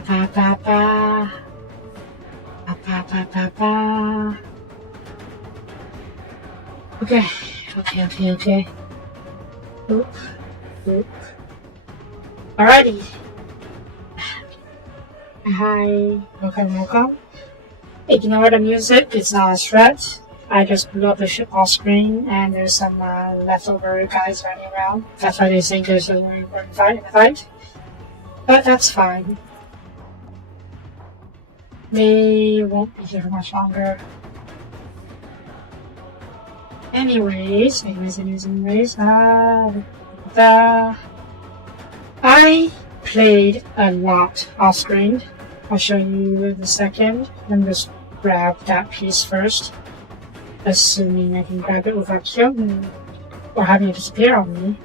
ba ba ba. Ba ba ba ba ba. Okay. Oop. Alrighty. Hi. Welcome. Ignore the music, it's not a threat. I just blew up the ship off screen and there's some leftover guys running around. That's why they think there's a very important fight. But that's fine. They won't be here for much longer. Anyways, I played a lot off screen. I'll show you in a second. Let me just grab that piece first. Assuming I can grab it without killing or having it disappear on me.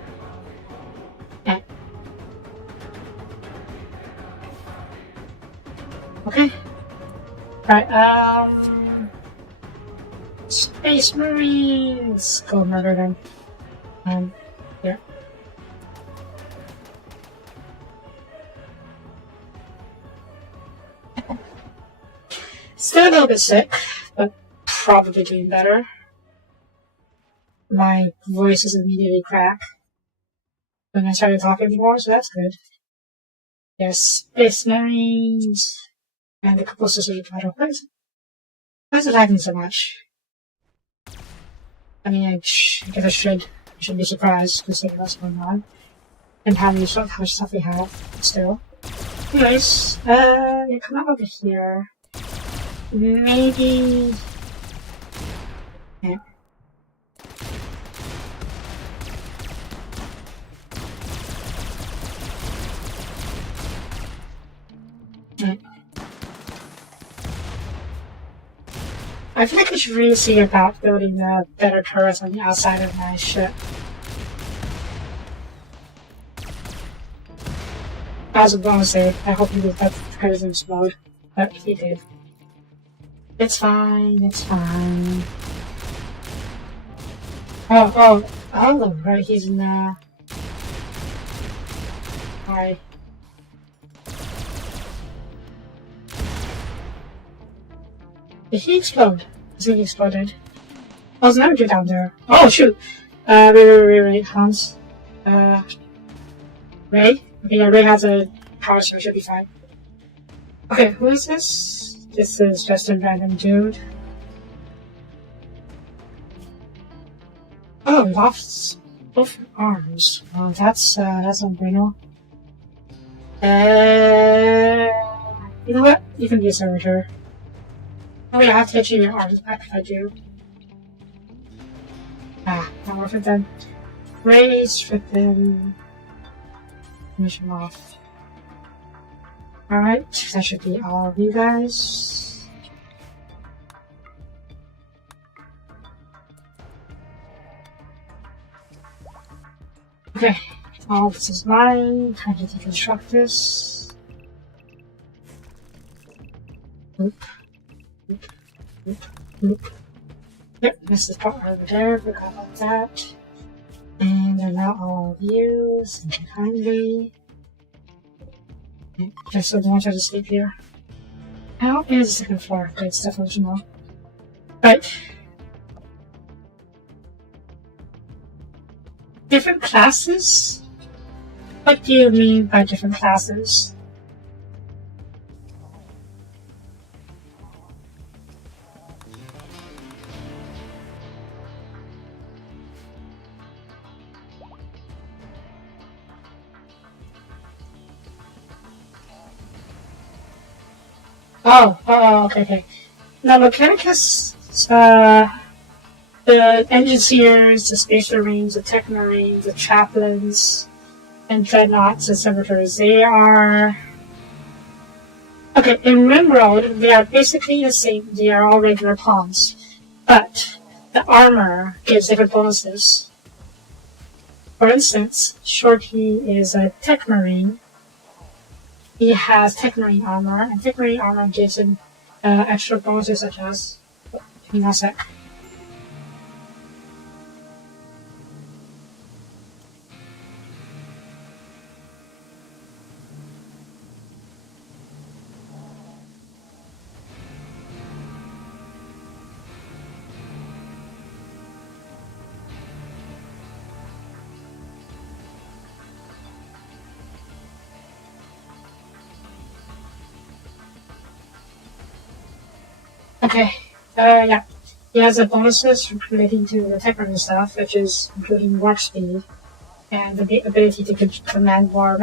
Okay. Right, Space Marines! Go murder them. Yeah. Still a little bit sick, but probably doing better. My voice is immediately cracked when I started talking more, so that's good. Yes, Space Marines! And a couple of sisters battle. Why is it lagging so much? I mean, I guess I should be surprised considering what's going on and how much stuff we have still. Anyways, yeah, come over here. Maybe. Yeah. I feel like I should really see about building better turrets on the outside of my ship. I was going to say, I hope you did that presence mode, but he did. It's fine. Oh, right, he's in Hi. Did he explode? I think he exploded. Oh, there's another dude down there. Oh, shoot! Wait, Hans. Ray? Okay, yeah, Ray has a power, so it should be fine. Okay, who is this? This is just a random dude. Oh, lost both arms. Oh, that's no bueno. You know what? You can be a servitor. Oh wait, I have to get you your arms back if I do. Not worth it then. Raise flippin'. Finish him off. Alright, that should be all of you guys. Okay, all this is mine. Time to deconstruct this. Oop. Yep, this is part over there, forgot about that. And they're not all of you, thank you kindly. Just so they want you to sleep here. How is the second floor? Great stuff, original. Right. Different classes? What do you mean by different classes? Oh, okay. Now, Mechanicus, the Engineers, the Space Marines, the Tech Marines, the Chaplains, and Dreadnoughts, the Servitors, they are... Okay, in RimWorld, they are basically the same. They are all regular pawns. But the armor gives different bonuses. For instance, Shorty is a Tech Marine. He has Tech Marine armor, and Tech Marine armor gives him extra bonuses such as... Hang on a sec. Okay, yeah. He has the bonuses relating to the technical stuff, which is including warp speed and the ability to command more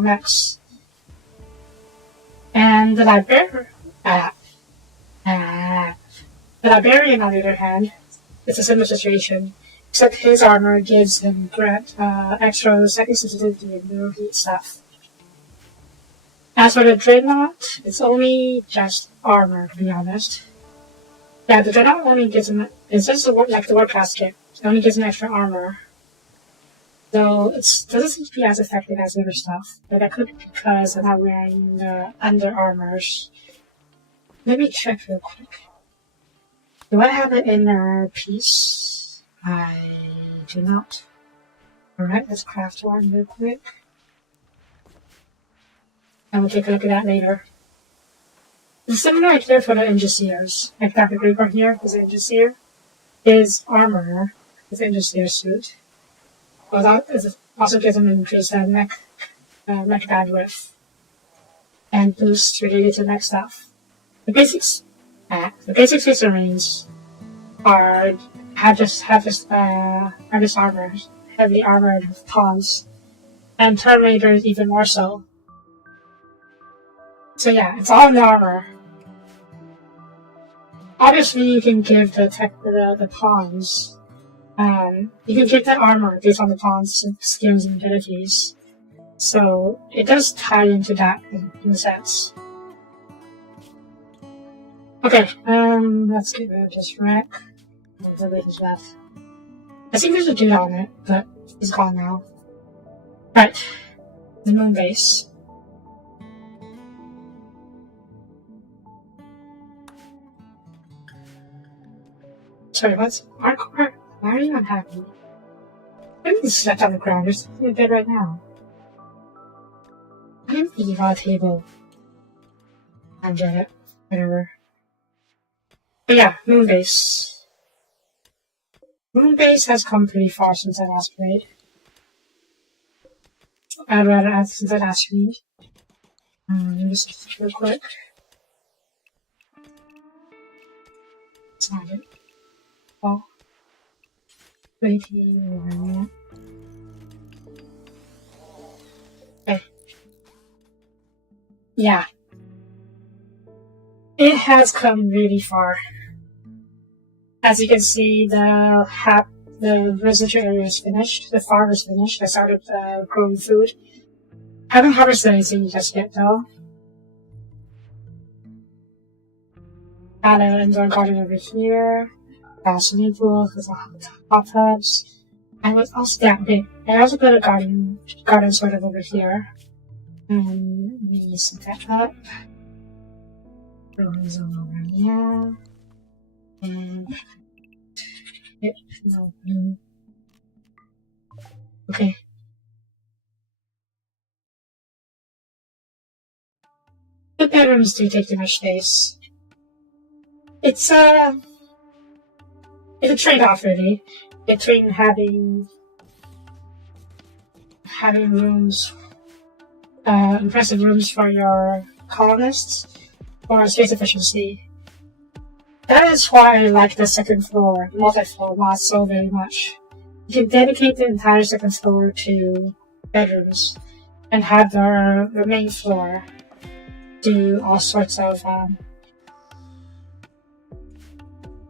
mechs. And the librarian, on the other hand, it's a similar situation, except his armor gives him extra second sensitivity and no heat stuff. As for the dreadnought, it's only just armor, to be honest. Yeah, the dreadnought only gives him, it's just like the warcraft kit. It only gives him extra armor. Though it doesn't seem to be as effective as the other stuff. But that could be because I'm not wearing the under armors. Let me check real quick. Do I have an inner piece? I do not. Alright, let's craft one real quick. And we'll take a look at that later. The similar idea for the Engineers. Like Dr. Greenberg here, his Engineer, is armor, his Engineer suit. Well, that also gives him increased mech bandwidth and boosts related to mech stuff. The basic Space Marines are this armor, heavily armored with pawns, and Terminators even more so. So yeah, it's all in the armor. Obviously, you can give the pawns. You can give that armor based on the pawn's skills and abilities. So it does tie into that in a sense. Okay, let's get rid of this wreck. The weight is left. I think there's a dude on it, but he's gone now. Right, the moonbase. Sorry, what's hardcore? Why are you unhappy? I didn't slept on the ground. You're sleeping in bed right now. I didn't leave on the table. I get it. Whatever. But yeah, moonbase. Moonbase has come pretty far since I last played. Since I last read. Let me just real quick. It's not it. Oh. Okay. Yeah. It has come really far. As you can see, the residential area is finished. The farm is finished. I started growing food. Haven't harvested anything just yet, though. Got an indoor garden over here. Got a swimming pool with hot tubs. And what's also that big. I also got a garden sort of over here. And we set that up. Rooms over here. And okay. The bedrooms do take too much space. It's a trade-off, really, between having rooms, impressive rooms for your colonists, or space efficiency. That is why I like the second floor, multi-floor mod so very much. You can dedicate the entire second floor to bedrooms, and have the main floor do all sorts of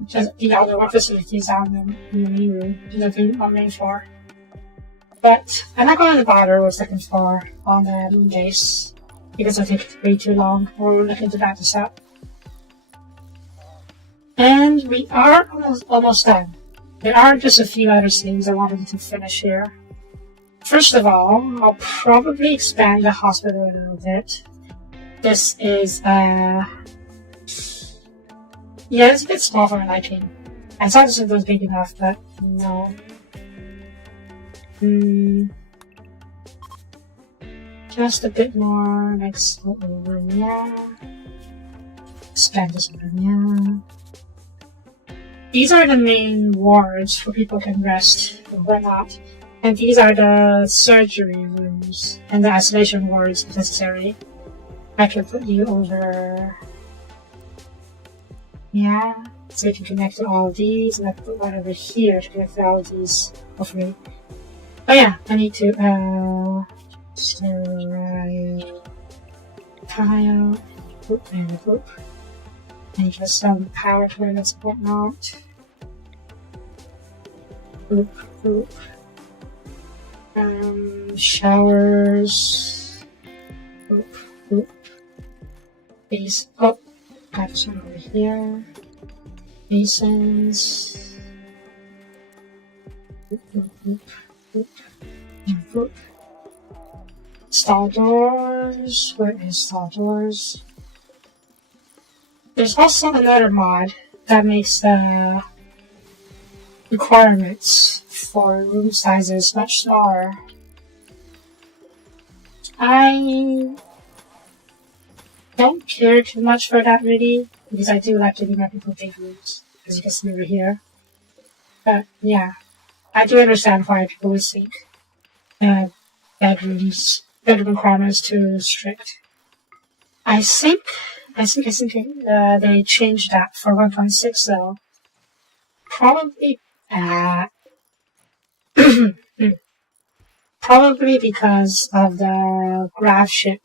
just the other facilities on the main floor. But I'm not going to bother with second floor on the moon base because it'll take way too long. We'll look into that this up. And we are almost done. There are just a few other things I wanted to finish here. First of all, I'll probably expand the hospital a little bit. This is yeah, it's a bit small for my liking. I thought this was big enough, but no. Just a bit more, like over here. Expand this over here. These are the main wards where people can rest and whatnot. And these are the surgery rooms and the isolation wards if necessary. I can put you over Yeah. So we can connect to all of these, and I can put one over here to connect to all of these, hopefully. Oh yeah, I need to, tile, oop, and oop. I need just some power toilets and whatnot. Oop, oop. Showers. Oop, oop. Base. Oh, got some over here. Basins. Oop, oop, oop, oop. And oop. Stall doors. Where is stall doors? There's also another mod that makes the requirements for room sizes much smaller. I don't care too much for that really, because I do like to give my people big rooms, as you can see over here. But yeah, I do understand why people would think bedroom requirements too strict. I think they changed that for 1.6 though. Probably probably because of the graph ship.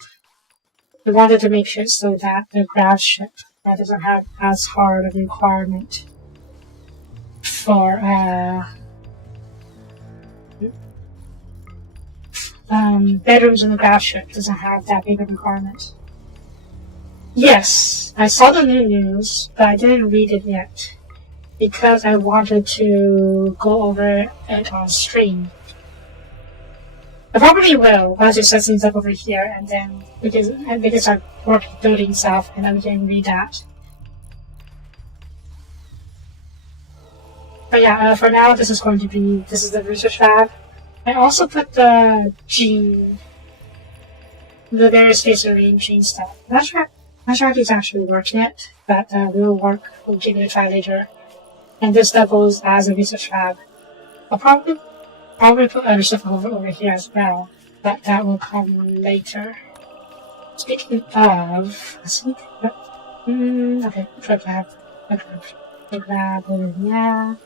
We wanted to make sure so that the graph ship doesn't have as hard of a requirement for bedrooms in the graph ship doesn't have that big of a requirement. Yes, I saw the new news, but I didn't read it yet because I wanted to go over it on stream. I probably will once we set things up over here, and then we can start building stuff, and then we can read that. But yeah, for now, this is the research lab. I also put the various space array gene stuff. Not sure if it's actually worked yet, but will work. We'll give it a try later. And this doubles as a research lab. I'll probably put other stuff over here as well, but that will come later. Speaking of, I think, okay, drug lab over here.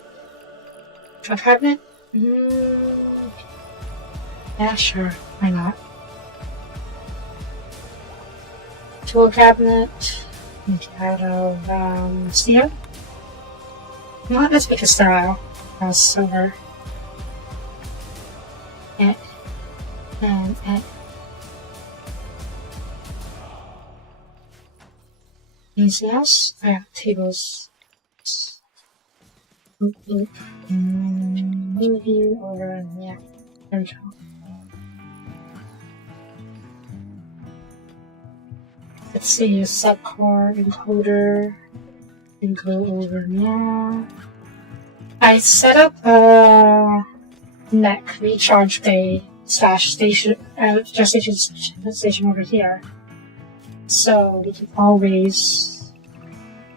Drug cabinet? Yeah, sure, why not? Tool cabinet, make it out of steel. You know what, let's make a style. Silver. And anything else? Oh yeah, tables. Move you over, yeah, there we go. Let's see, a subcore encoder, and go over now. I set up a neck recharge bay / station over here, so we can always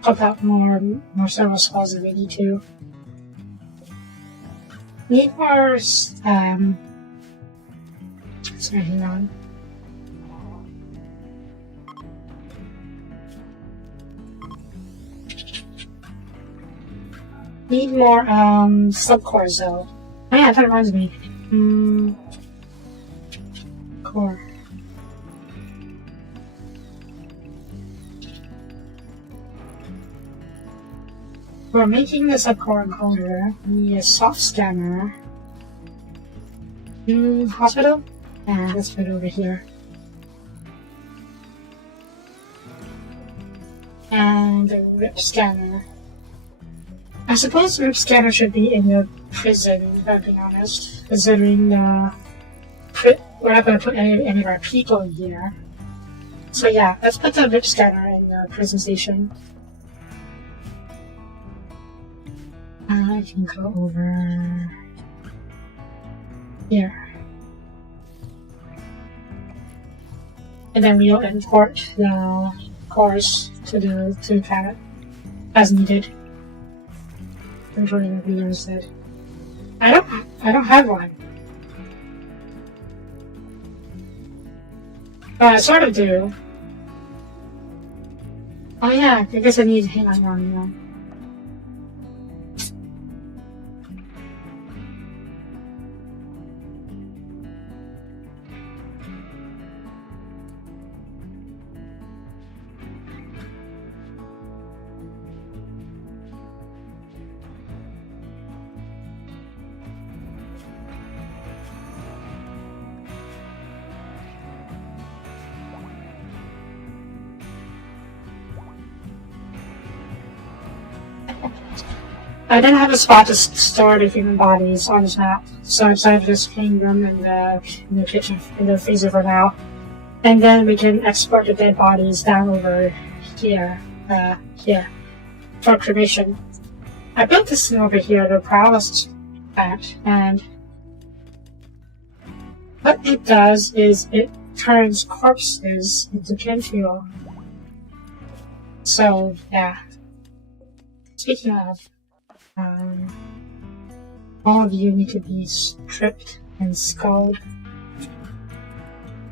pump out more servo skulls if we need to. Need more sorry, hang on. Need more subcores though. Oh yeah, that reminds me. Core. We're making the subcore encoder. We need a soft scanner. Hospital? Yeah, let's put it over here. And the RIP scanner. I suppose the RIP scanner should be in the prison, if I'm being honest, considering we're not going to put any of our people in here. So yeah, let's put the RIP scanner in the prison station. I can go over here. And then we'll import the cores to the planet as needed. Controlling the video instead. I don't have one. I sort of do. Oh yeah, I guess I need to hang on now. I didn't have a spot to store the human bodies on this map, so I decided to just hang them in the kitchen, in the freezer for now. And then we can export the dead bodies down over here, for cremation. I built this thing over here, the paralysis plant, and what it does is it turns corpses into kin fuel. So, yeah. Speaking of, all of you need to be stripped and skulled.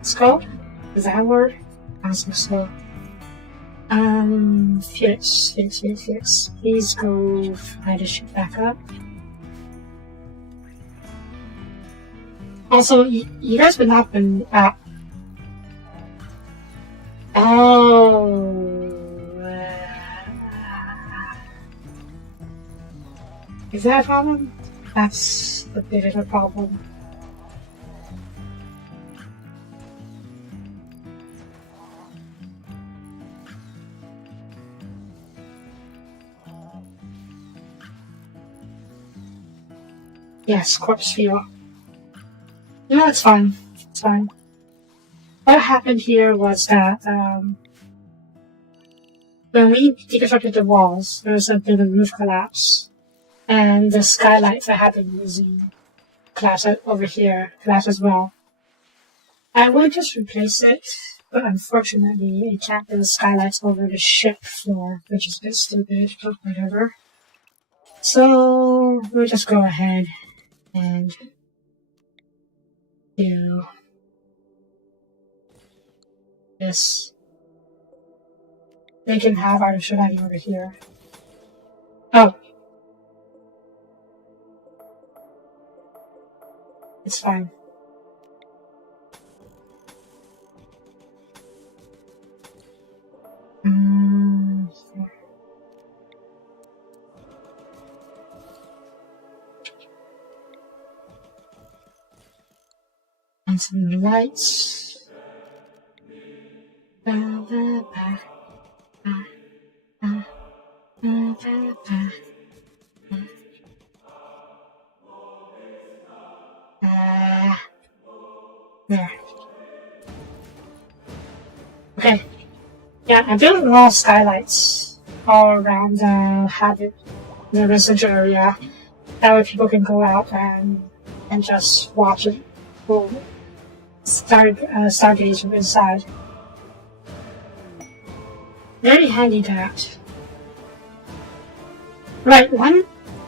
Skulled? Is that a word? I think so. Felix. Please go fly the ship back up. Also, you guys would not been is that a problem? That's a bit of a problem. Yes, corpse fuel. No, it's fine. It's fine. What happened here was that, when we deconstructed the walls, there was a bit of roof collapse. And the skylights I had been using collapsed over here, collapsed as well. I would just replace it, but unfortunately, I can't build skylights over the ship floor, which is a bit stupid, but whatever. So, we'll just go ahead and do this. They can have artificial lighting over here. Oh. It's fine. And some lights. There. Okay. Yeah, I'm building all skylights all around the residential area. That way people can go out and just watch it. We'll stargaze from inside. Very handy that. Right,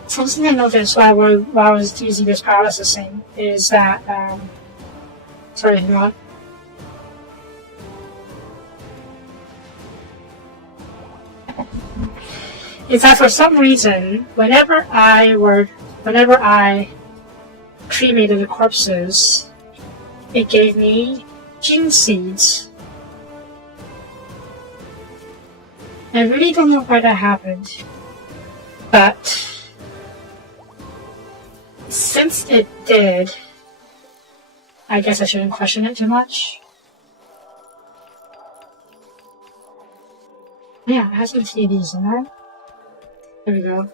something I noticed while I was using this paralysis thing is that sorry, hang on. Is that for some reason, whenever I cremated the corpses, it gave me gene seeds. I really don't know why that happened, but since it did, I guess I shouldn't question it too much. Yeah, it has some TVs in there. There we go.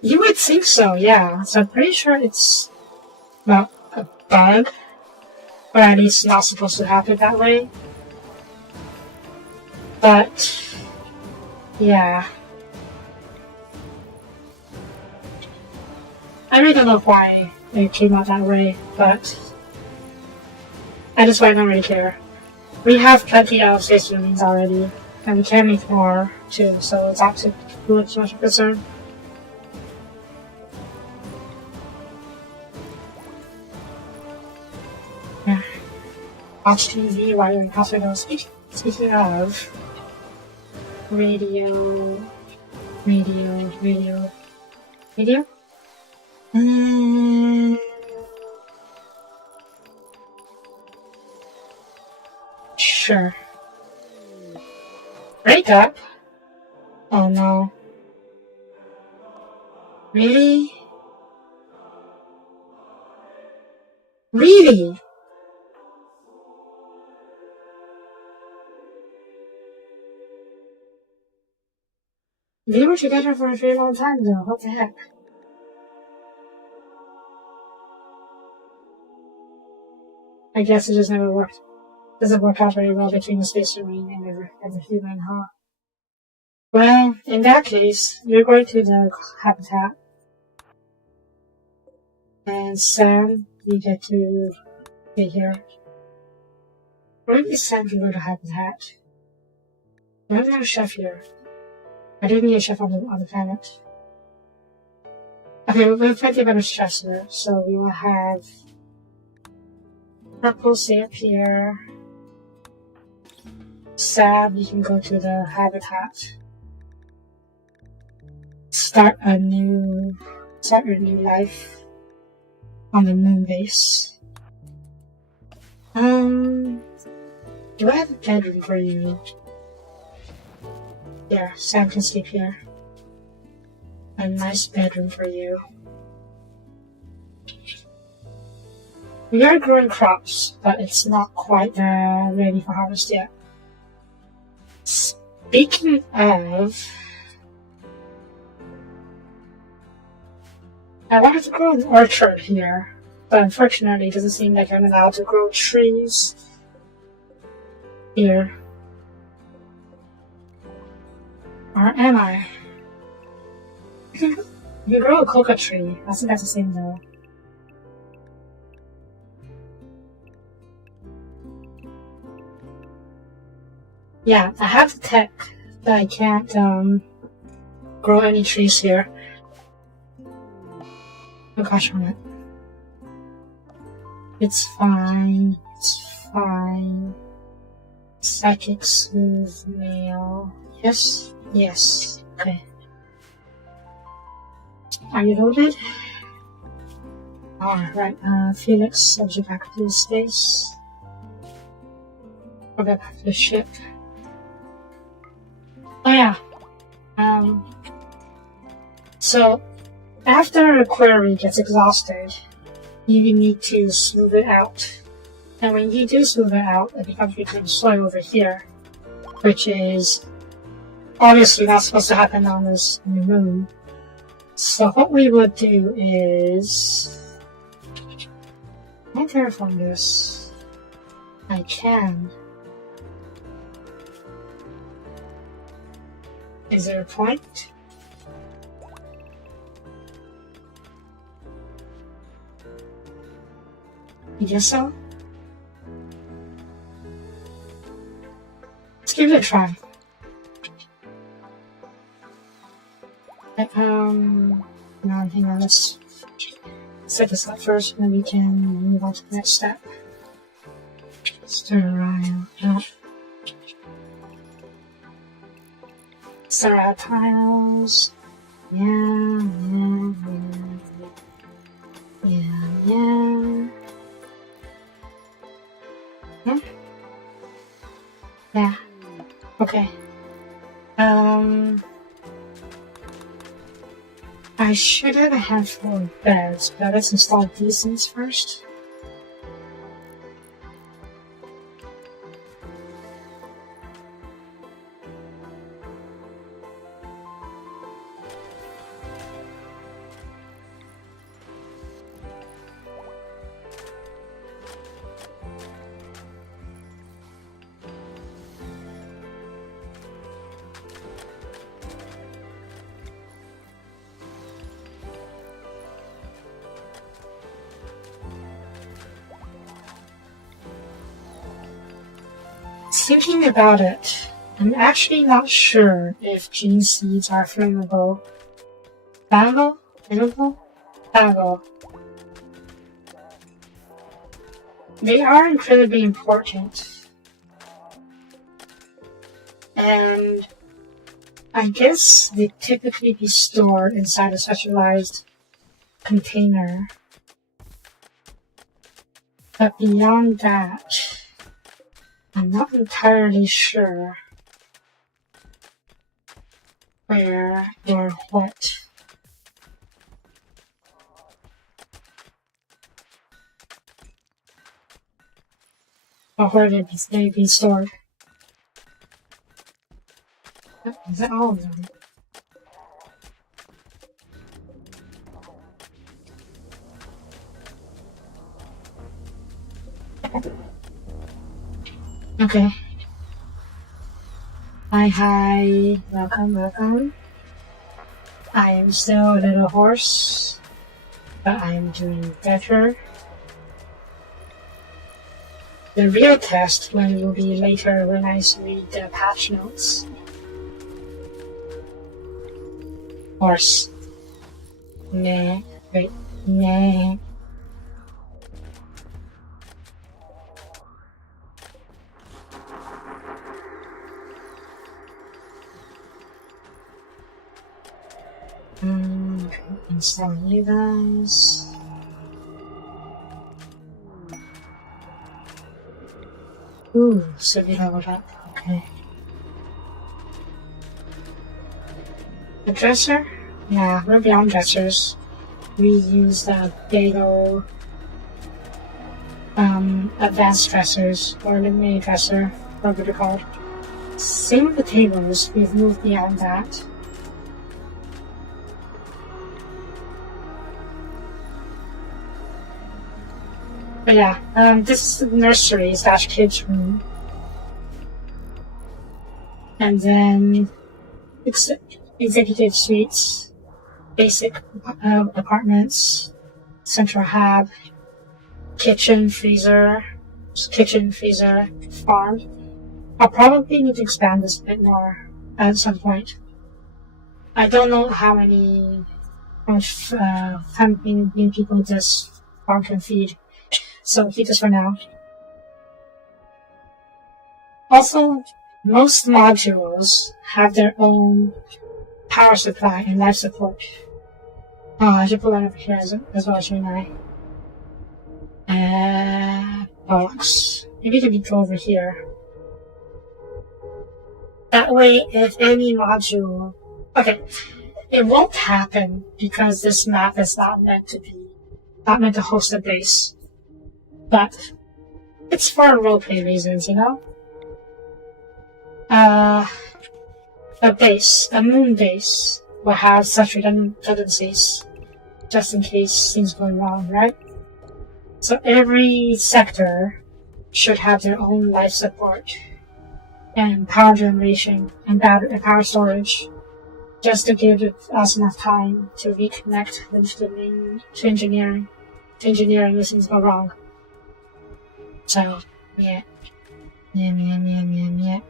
You would think so, yeah. So I'm pretty sure it's, well, a bug. Or at least not supposed to happen that way. But, yeah. I really don't know why it came out that way, but at this point I don't really care. We have plenty of space remains already, and we can make more too, so it's not too much of a concern. Yeah. Watch TV while you're in hospital. Speaking of radio. Sure. Break up? Oh no. Really? Really? They were together for a very long time though, what the heck? I guess it just never worked. Doesn't work out very well between the Space Marine and the human, huh? Well, in that case, you're going to the habitat. And Sam, you get to be here. Where is Sam to go to habitat? Why do we have a chef here? I do need a chef on the planet. Okay, we have plenty of other chefs here, so we will have Purple stay up here. Sam, you can go to the habitat. Start your new life on the moonbase. Do I have a bedroom for you? Yeah, Sam can sleep here. A nice bedroom for you. We are growing crops, but it's not quite ready for harvest yet. Speaking of, I wanted to grow an orchard here, but unfortunately it doesn't seem like I'm allowed to grow trees here. Or am I? You can grow a coca tree. I think that's the same though. Yeah, I have the tech, but I can't grow any trees here. Oh gosh, darn it. It's fine. It's fine. Psychic smooth mail. Yes? Yes. Okay. Are you loaded? Alright, Felix sends you back to the space. I'll get back to the ship. Oh yeah. So after a query gets exhausted, you need to smooth it out. And when you do smooth it out, it becomes reclaimed soil over here, which is obviously not supposed to happen on this new moon. So what we would do is, can I terraform this? I can. Is there a point? You guess so? Let's give it a try. No, hang on, let's set this up first, and then we can move on to the next step. Sterile tiles. Yeah. Yeah. Okay. I should have a handful of beds, but let's install these things first. Thinking about it, I'm actually not sure if gene seeds are flammable. Flammable? Flammable. They are incredibly important. And I guess they typically be stored inside a specialized container. But beyond that, I'm not entirely sure where or what. Or where they be stored. Is that all of them? Okay. Hi, welcome. I am still a little hoarse, but I am doing better. The real test will be later when I read the patch notes. Horse. Nah. Wait. Nah. Install you guys. Ooh, so we leveled up. Okay. The dresser? Yeah, we're beyond dressers. We use the big old advanced dressers, or eliminated dresser, whatever they're called. Same with the tables, we've moved beyond that. But yeah, this is the nursery / kids room. And then executive suites, basic apartments, central hab, kitchen, freezer, farm. I'll probably need to expand this a bit more at some point. I don't know how many people this farm can feed. So keep this for now. Also, most modules have their own power supply and life support. Oh, I should pull that over here as well, shouldn't I? Box. Maybe it could go over here. That way, if any module... Okay, it won't happen because this map is not meant to host a base. But it's for roleplay reasons, you know? A moon base, will have such redundancies, just in case things go wrong, right? So every sector should have their own life support, and power generation, and power storage, just to give us enough time to reconnect to engineering if things go wrong. So, yeah. Okay,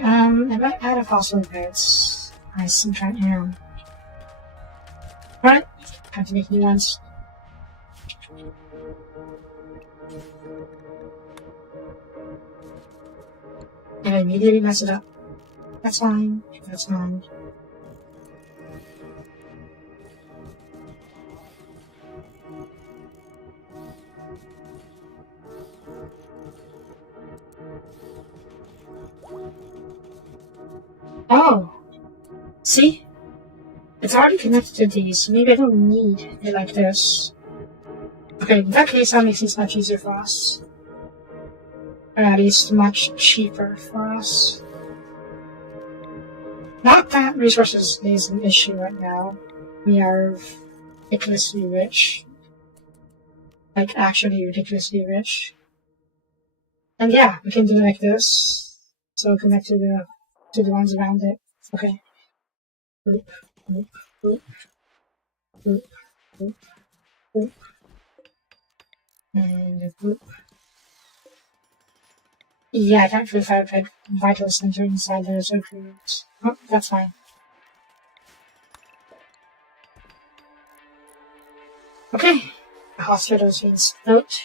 am I out of hospital beds? I think I am. Alright, have to make new ones. And I immediately mess it up. That's fine. Oh! See? It's already connected to these, so maybe I don't need it like this. Okay, in that case, that makes things much easier for us. Or at least much cheaper for us. Not that resources is an issue right now. We are ridiculously rich. Like, actually ridiculously rich. And yeah, we can do it like this. So connect to the ones around it. Okay. Boop, boop, boop, boop, boop, boop. And boop. Yeah, I can't verify vital center inside the surgery rooms. Oh, that's fine. Okay. The hospital is being built.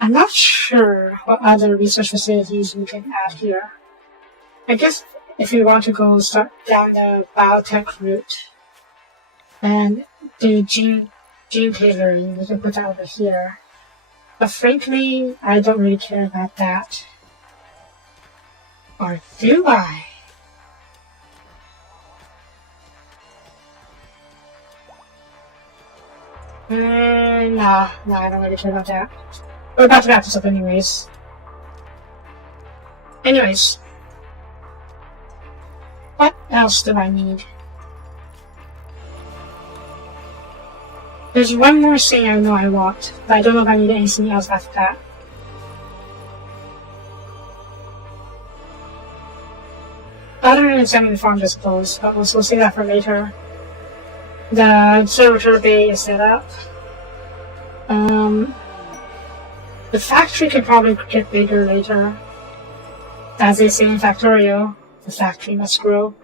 I'm not sure what other research facilities we can add here. I guess if you want to go start down the biotech route and do gene tailoring, you can put that over here. But frankly, I don't really care about that. Or do I? Nah, I don't really care about that. We're about to wrap this up anyways. What else do I need? There's one more thing I know I want, but I don't know if I need anything else after that. Other than examining the farms, I suppose, but we'll save that for later. The observatory bay is set up. The factory could probably get bigger later. As they say in Factorio, the factory must grow.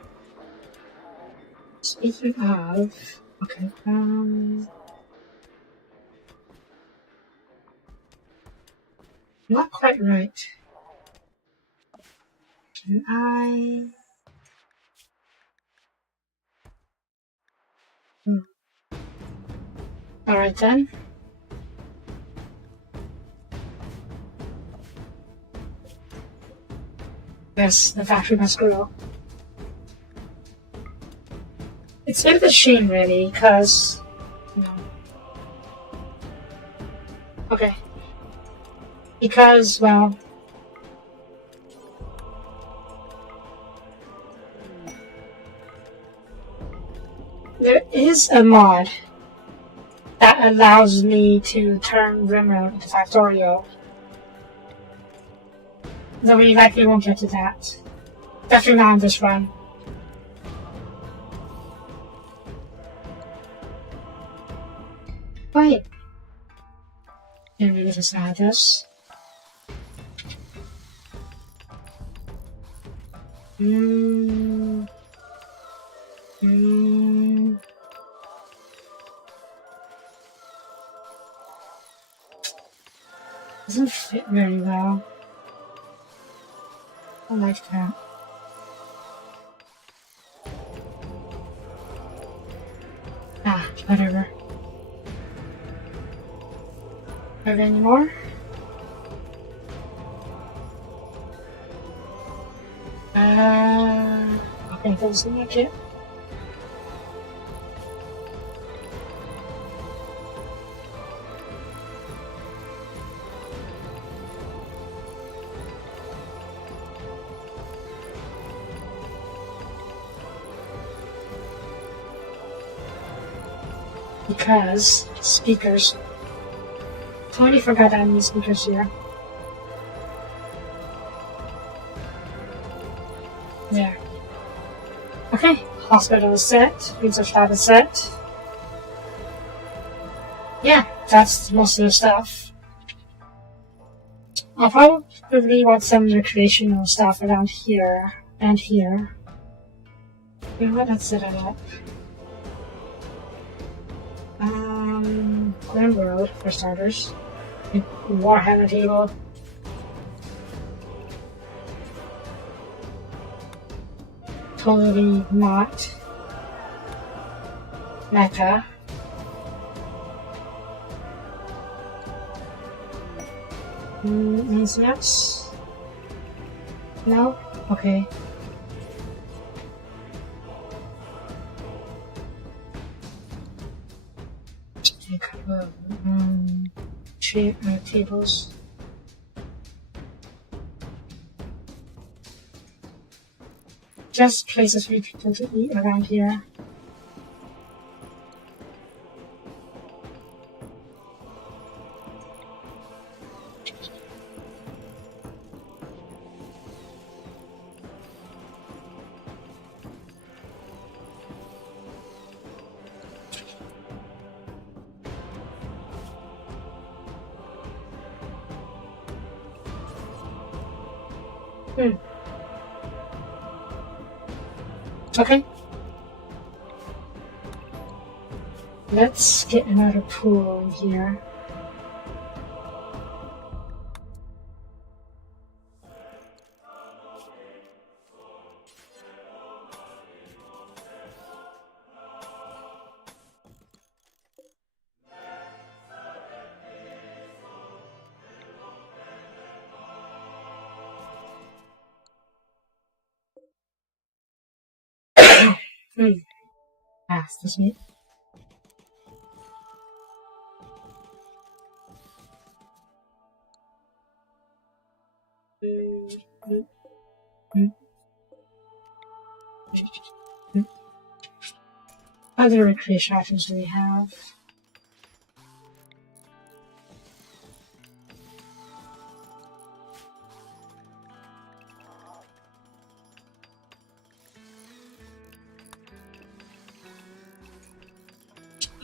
Speaking of... Okay, not quite right. Can I... Alright then. Yes, the factory must grow. It's a bit of a shame, really, because... No. Okay. Because, well... There is a mod that allows me to turn RimWorld into Factorio. Though we likely won't get to that. Definitely not on this run. Wait. Can we just add this? Doesn't fit very well. I like that. Whatever. Are there any more? Okay, doesn't like it. Because speakers. Totally forgot I need speakers here. There. Okay, hospital is set, research lab is set. Yeah, that's most of the stuff. I'll probably want some recreational stuff around here and here. You know what, let's set it up. RimWorld, for starters. Warhammer table. Totally not meta. Anything else? No? Okay. A couple of tables. Just places for people to eat around here. Okay. Let's get another pool in here. Excuse me. Other recreation items do we have?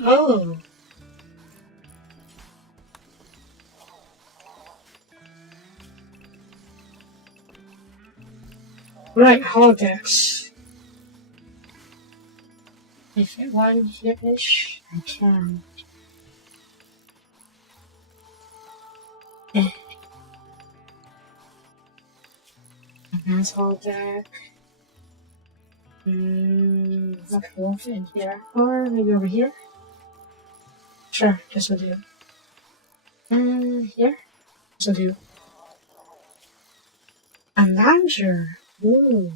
Oh. Right, holodecks. If it one here-ish, I can. Advanced holodeck. Okay, won't fit in here. Or maybe over here. Sure, this will do. Here? This will do. A lounger! Ooh.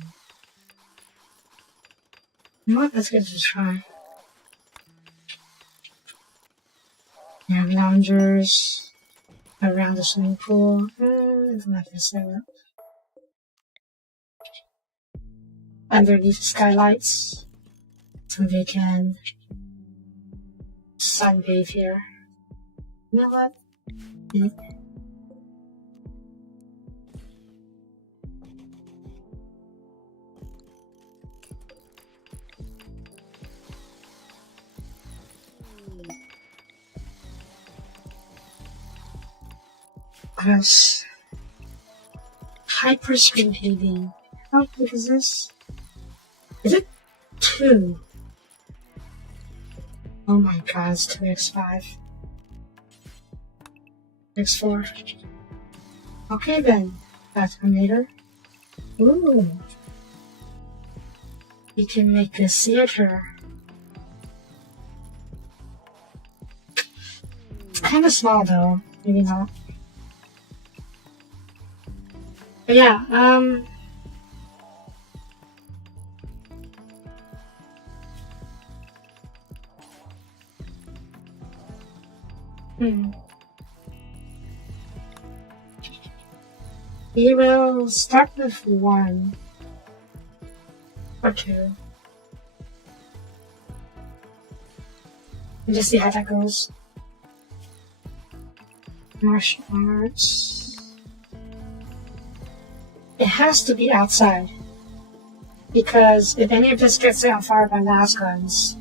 You know what? Let's give it a try. We have loungers around the swimming pool. I'm not gonna say that. Underneath the skylights, so they can sunbathe here. You know what? Gross. Hyper screen painting. How big is this? Is it 2? Oh my god, it's 2x5. X4. Okay then, that's later. Ooh. You can make a theater. It's kind of small though, maybe not. But yeah, we will start with 1 or 2 and just see how that goes. Martial arts. It has to be outside, because if any of this gets set on fire by mass guns,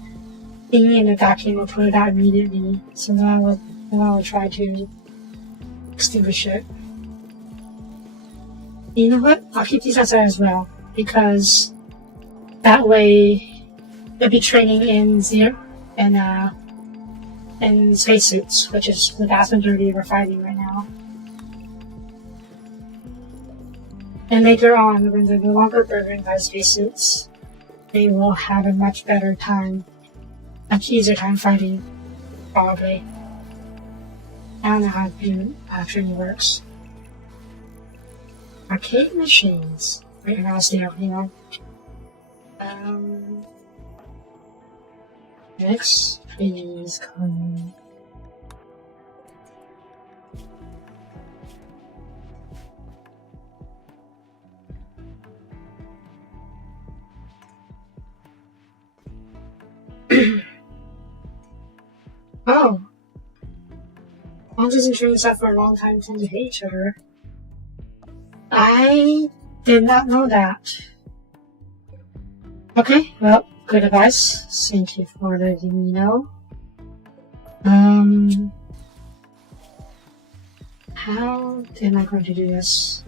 being in the vacuum will put it out immediately. So then I will try to extinguish it. You know what? I'll keep these outside as well, because that way they'll be training in spacesuits, which is the vast majority we're fighting right now. And later on, when they're no longer burdened by spacesuits, they will have a much better time, much easier time fighting, probably. I don't know how training works. Arcade machines. Wait, I gotta stay up, you know. Next, please come. Oh. Monsters and trains that for a long time tend to hate each other. I did not know that. Okay, well, good advice. Thank you for letting me know. How am I going to do this?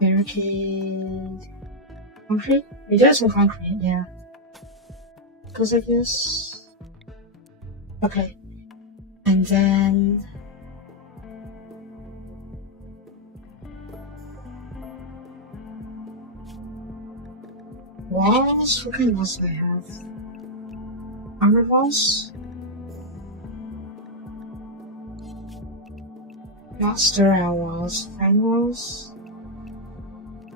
Barricade. Concrete? We do have some concrete, yeah. Goes like this. Okay. And then walls? What kind of walls do I have? Armor walls? Not sterile walls. Fan walls?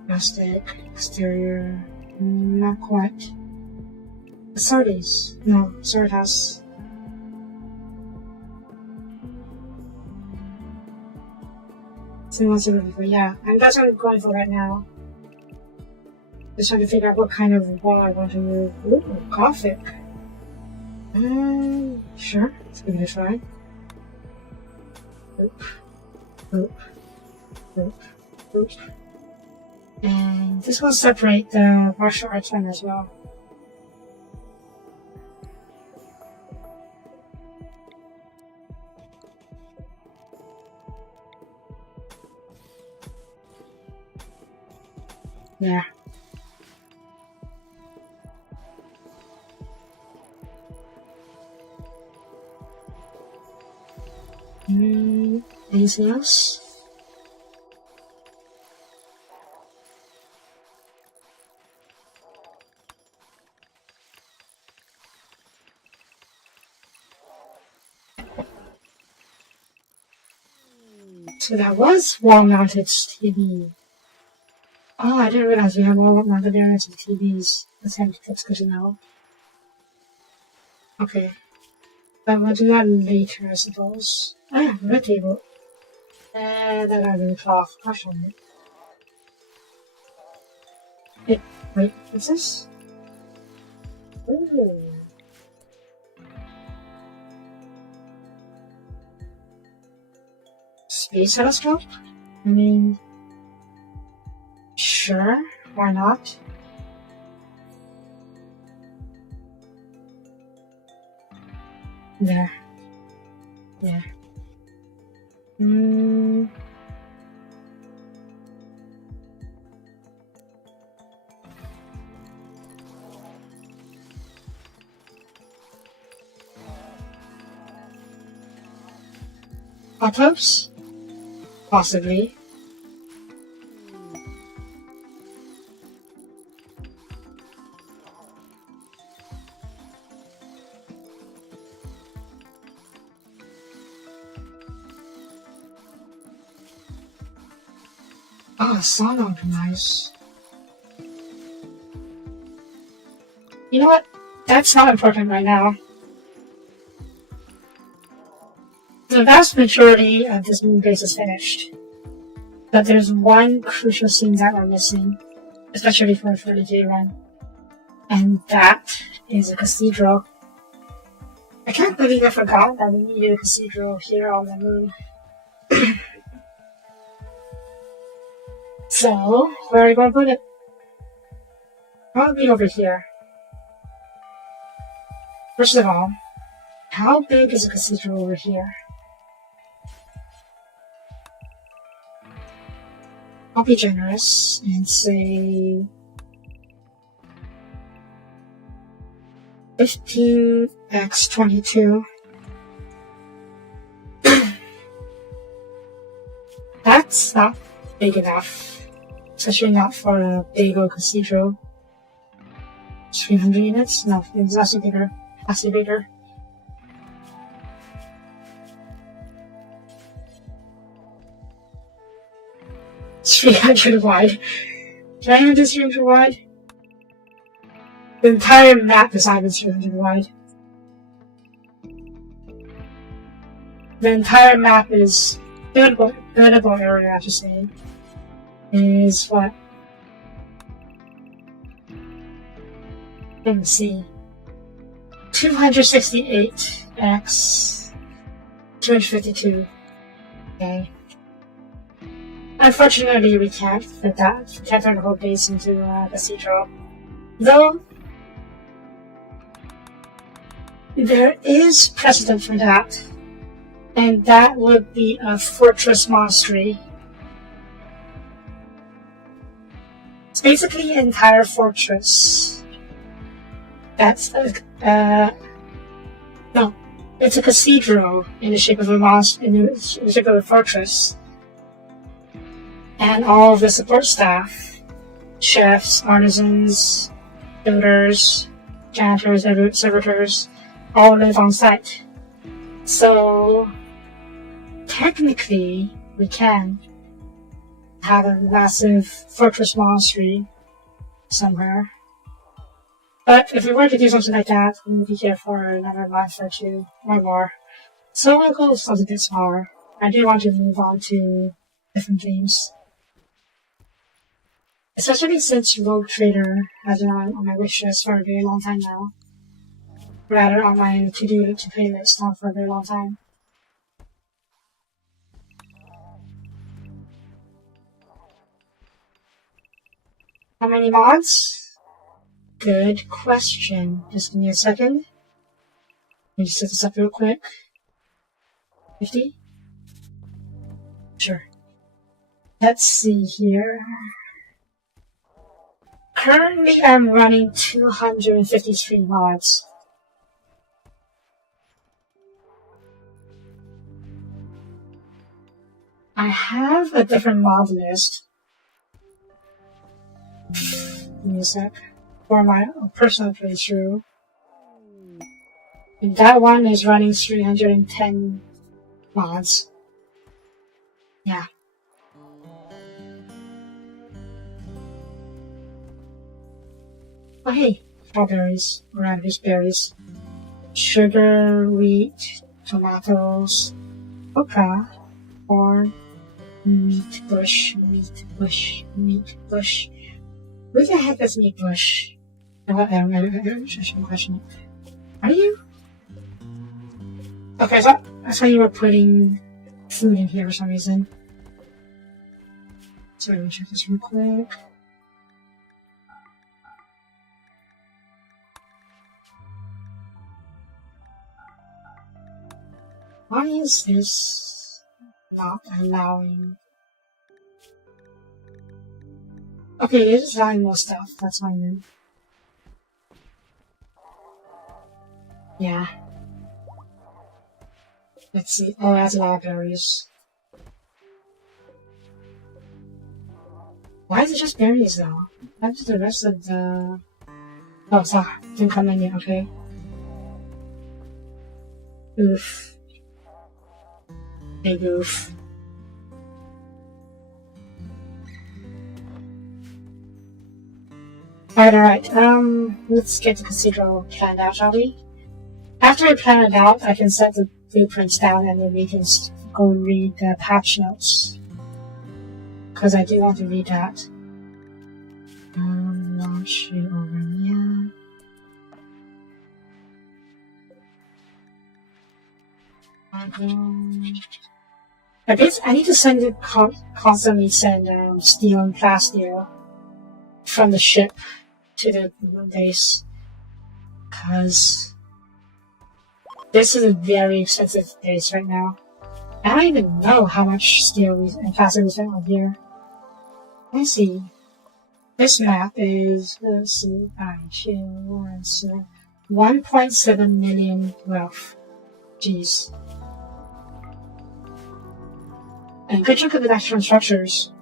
Plastic. Exterior. Not quite. Assorties. No, Assort has. So what's it looking for? Yeah, and that's what I'm going for right now. Just trying to figure out what kind of wall I want to move. Ooh, Gothic. Sure. Let's give it a try. Oop. Oop. Oop. Oop. And this will separate the martial arts one as well. Yeah. Anything else? So that was wall-mounted TV. Oh, I didn't realize we have wall-mounted TVs. That's good to know. Okay. But we'll do that later, I suppose. Ah, red table. And then I'm going to cloth. Gosh on it. Wait, what's this? Ooh. Space telescope? I mean, sure, why not? Yeah. Yeah. Autops? Possibly. Oh, sound would be nice. You know what? That's not important right now. The vast majority of this moonbase is finished. But there's one crucial scene that we're missing, especially for a 30K run. And that is a cathedral. I can't believe I forgot that we needed a cathedral here on the moon. So, where are we going to put it? Probably over here. First of all, how big is a cathedral over here? I'll be generous and say 15x22. That's not big enough, especially not for a big old cathedral. 300 units? No, it's actually bigger. Actually bigger. It's 300 wide. Can I even do 300 wide? The entire map is not even 300 wide. The entire map is buildable area, I should say, is what? Let me see. 268x 252. Okay. Unfortunately, we can't fit that. We can't turn the whole base into a cathedral. Though, there is precedent for that. And that would be a fortress monastery. It's basically an entire fortress. That's no, it's a cathedral in the shape of a in the shape of a fortress. And all of the support staff, chefs, artisans, builders, janitors, servitors, all live on site. So, technically, we can have a massive fortress monastery somewhere. But if we were to do something like that, we would be here for another month or two or more. So our goal is still a bit smaller. I do want to move on to different games. Especially since Rogue Trader has been on my wish list for a very long time now. Rather on my to-do to play list now for a very long time. How many mods? Good question. Just give me a second. Let me just set this up real quick. 50? Sure. Let's see here. Currently I'm running 253 mods. I have a different mod list. Give me a sec. For my personal playthrough. And that one is running 310 mods. Yeah. Oh hey, strawberries, or just berries. Sugar, wheat, tomatoes, okra, corn, meat bush, meat bush, meat bush. Who the heck is meat bush? I should question it. Are you? Okay, so I saw you were putting food in here for some reason. So let me check this real quick. Why is this not allowing? Okay, it is allowing more stuff, that's fine then. Yeah. Let's see. Oh, that's a lot of berries. Why is it just berries though? That's the rest of the... Oh, sorry. Didn't come in yet, okay. Oof. Big oof. Alright, let's get the cathedral planned out, shall we? After we plan it out, I can set the blueprints down and then we can go read the patch notes. Because I do want to read that. Launch it over here. I need to send it constantly send steel and plasteel from the ship to the base. Because this is a very expensive base right now. I don't even know how much steel and plastic we spent on here. Let's see. This map is, let's see, 1.7 million wealth. Jeez. And a good chunk of it actually from structures.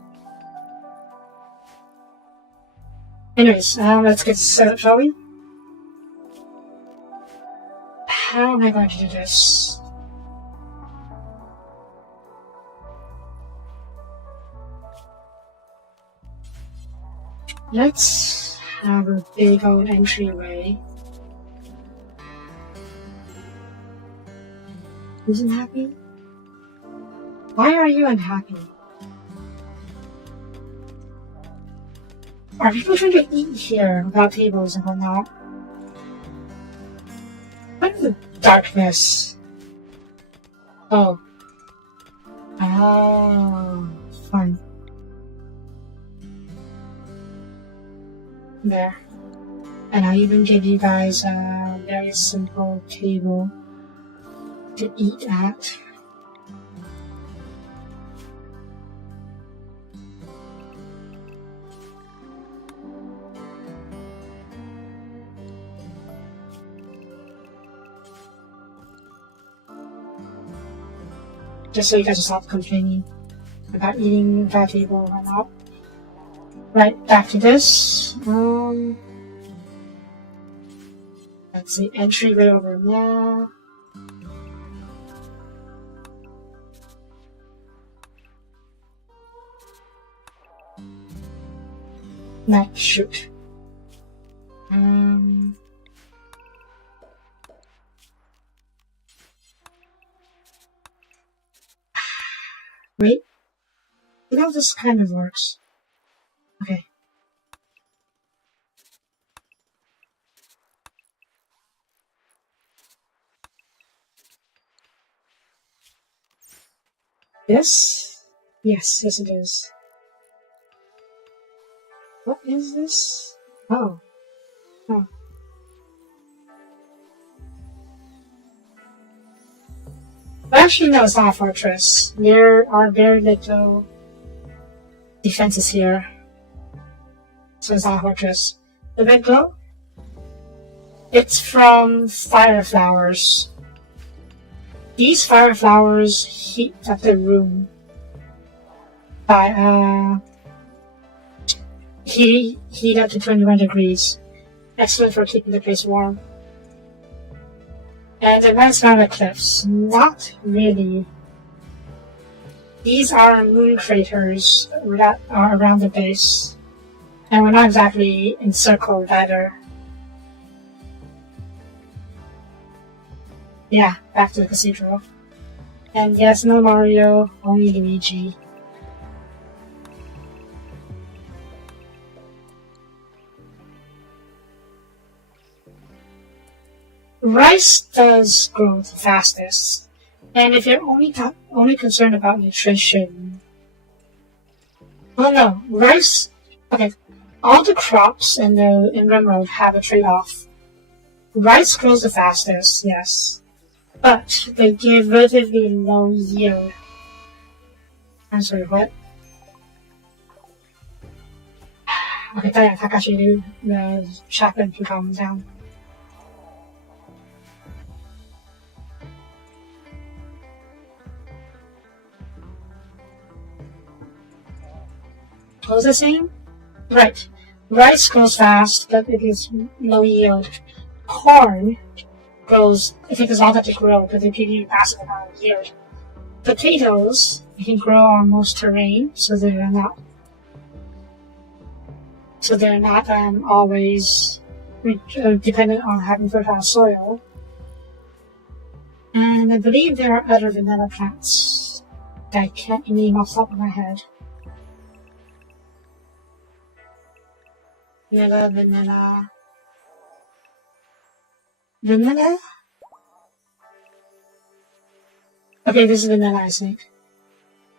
Anyways, let's get set up, shall we? How am I going to do this? Let's have a big old entryway. Who's unhappy? Why are you unhappy? Are people trying to eat here without tables and whatnot? What is the darkness? Oh. Oh, fun. There. And I even give you guys a very simple table to eat at. Just so you guys will stop complaining about eating at that table or not. Right, back to this. Let's see, entryway over there. No, shoot. Wait. You know, this kind of works. Okay. This? Yes, yes it is. What is this? Oh. Oh. Actually, no, it's not a fortress. There are very little defenses here. So it's not a fortress. The red glow? It's from fire flowers. These fire flowers heat up the room by heat up to 21 degrees. Excellent for keeping the place warm. And it runs around the cliffs. Not really. These are moon craters that are around the base. And we're not exactly encircled either. Yeah, back to the cathedral. And yes, no Mario, only Luigi. Rice does grow the fastest, and if you're only concerned about nutrition, well, no, rice. Okay, all the crops in RimWorld have a trade-off. Rice grows the fastest, yes, but they give relatively low yield. I'm sorry, what? Okay, Takashi, the chaplain can calm down. What was I saying? Right. Rice grows fast, but it is low yield. Corn grows, it takes longer to grow, but they give you a massive amount of yield. Potatoes, you can grow on most terrain, so they're not always dependent on having fertile soil. And I believe there are other vanilla plants that I can't name off the top of my head. Vanilla. Okay, this is vanilla, I think.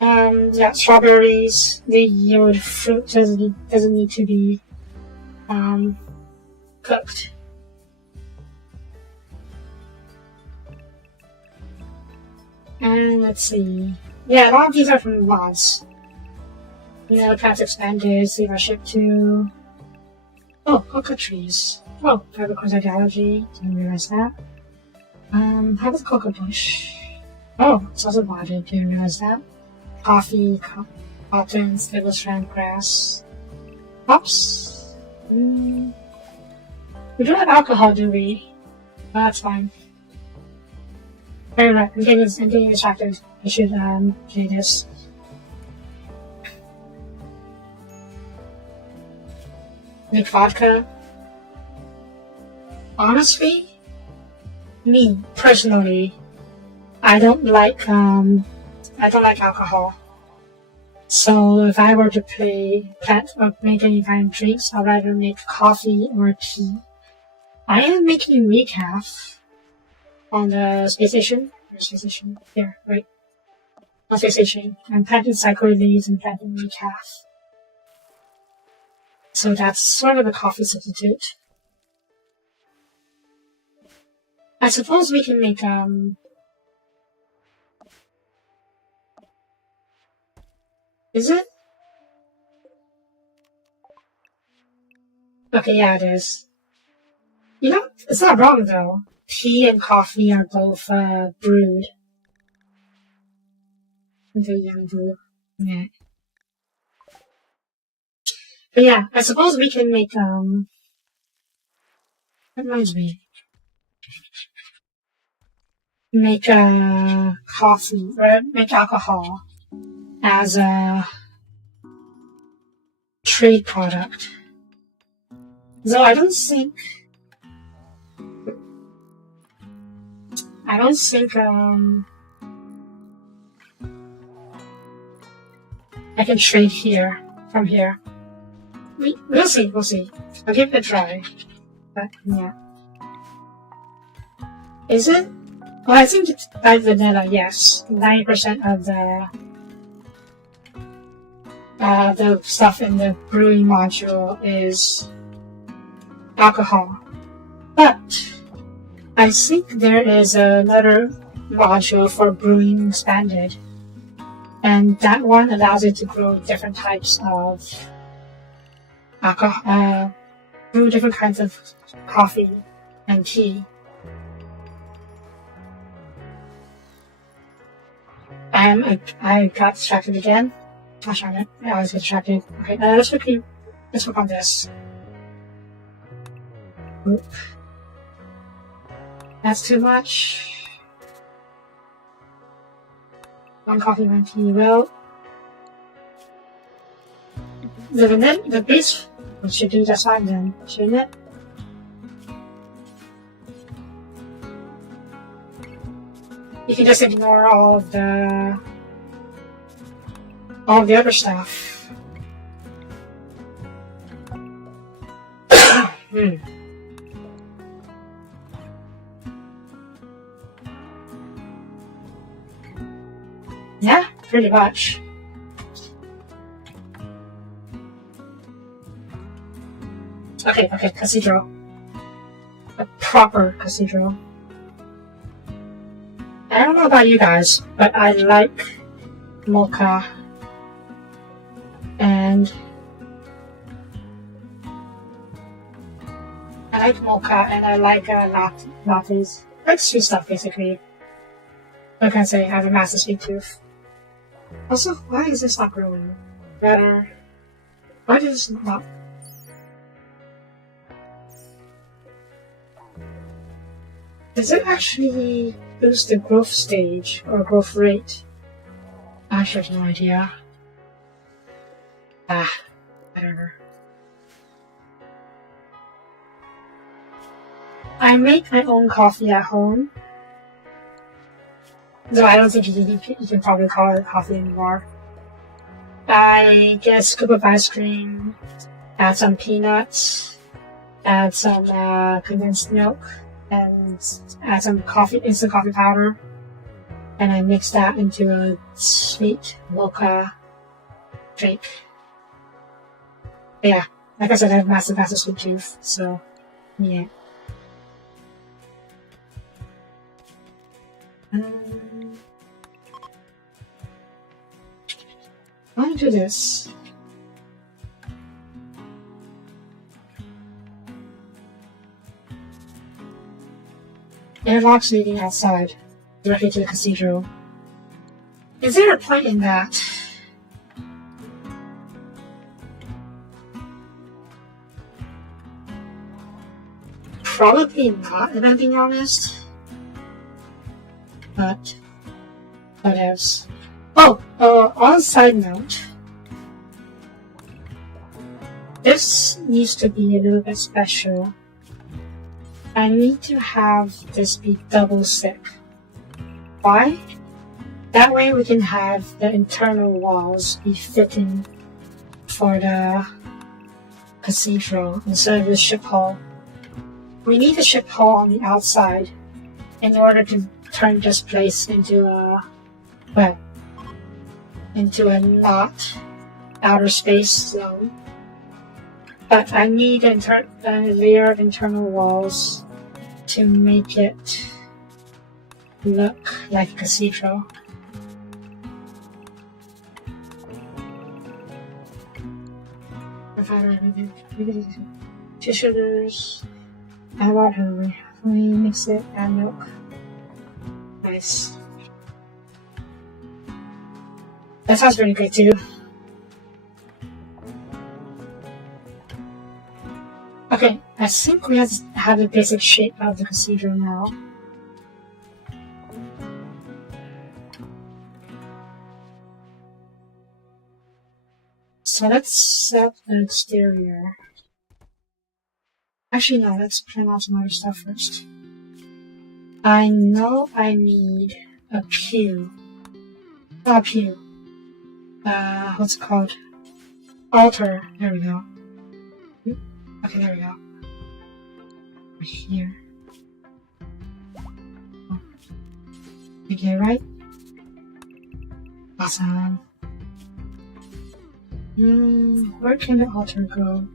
Yeah, strawberries. They yield fruit. Doesn't need to be cooked. And let's see. Yeah, a lot of these are from mods. Vanilla plants expanded. See if I ship to. Oh, cocoa trees. Oh, I have a cosmetic allergy. Didn't realize that. How about cocoa bush? Oh, it's also modded. Didn't realize that. Coffee, cotton, stable strand grass. Hops. We don't have alcohol, do we? Oh, that's fine. Very right. I'm getting distracted. I should play this. Make vodka. Honestly, me personally, I don't like alcohol. So if I were to plant or make any kind of drinks, I'd rather make coffee or tea. I am making decaf on the space station. Here, right. On space station. I'm planting psychoid leaves and planting decaf. So that's sort of a coffee substitute. I suppose we can make, is it? Okay, yeah, it is. You know, it's not wrong though. Tea and coffee are both, brewed. Into young brew. Yeah. But yeah, I suppose we can make, that reminds me. Make, coffee, or make alcohol as a trade product. So I don't think I can trade here from here. We'll see. I'll give it a try. But yeah, is it? Well, I think it's by vanilla. Yes, 90% of the stuff in the brewing module is alcohol. But I think there is another module for brewing expanded, and that one allows you to grow different types of alcohol, brew different kinds of coffee and tea. I got distracted again. Gosh darn it, I always get distracted. Okay, let's work on this. Oop. That's too much. One coffee, one tea. Well, the base should do just fine then, shouldn't it? You can just ignore all the other stuff. Yeah, pretty much. Okay, cathedral. A proper cathedral. I don't know about you guys, but I like mocha and I like lattes. Like sweet stuff, basically. What can I say? I have a massive sweet tooth. Also, why is this not growing better? Why does this not? Does it actually boost the growth stage or growth rate? I have no idea. I don't know. I make my own coffee at home. Though I don't think you can probably call it coffee anymore. I get a scoop of ice cream, add some peanuts, add some condensed milk, and add some instant coffee powder, and I mix that into a sweet mocha drink. Yeah, like I said, I have massive sweet tooth, so yeah. I want to do this. Airlocks leading outside, directly to the cathedral. Is there a point in that? Probably not, if I'm being honest. But what else? Oh, on a side note, this needs to be a little bit special. I need to have this be double thick. Why? That way we can have the internal walls be fitting for the cathedral instead of the ship hull. We need the ship hull on the outside in order to turn this place into a not outer space zone. But I need a layer of internal walls to make it look like a cathedral. Two sugars, add water, we mix it, add milk. Nice. That sounds pretty good too. Okay, I think we have the basic shape of the cathedral now. So let's set the exterior. Actually, no, let's print out some other stuff first. I know I need a pew. Not a pew. What's it called? Altar. There we go. Okay, there we go. Right here. Oh. Okay, right? Awesome. Where can the altar go?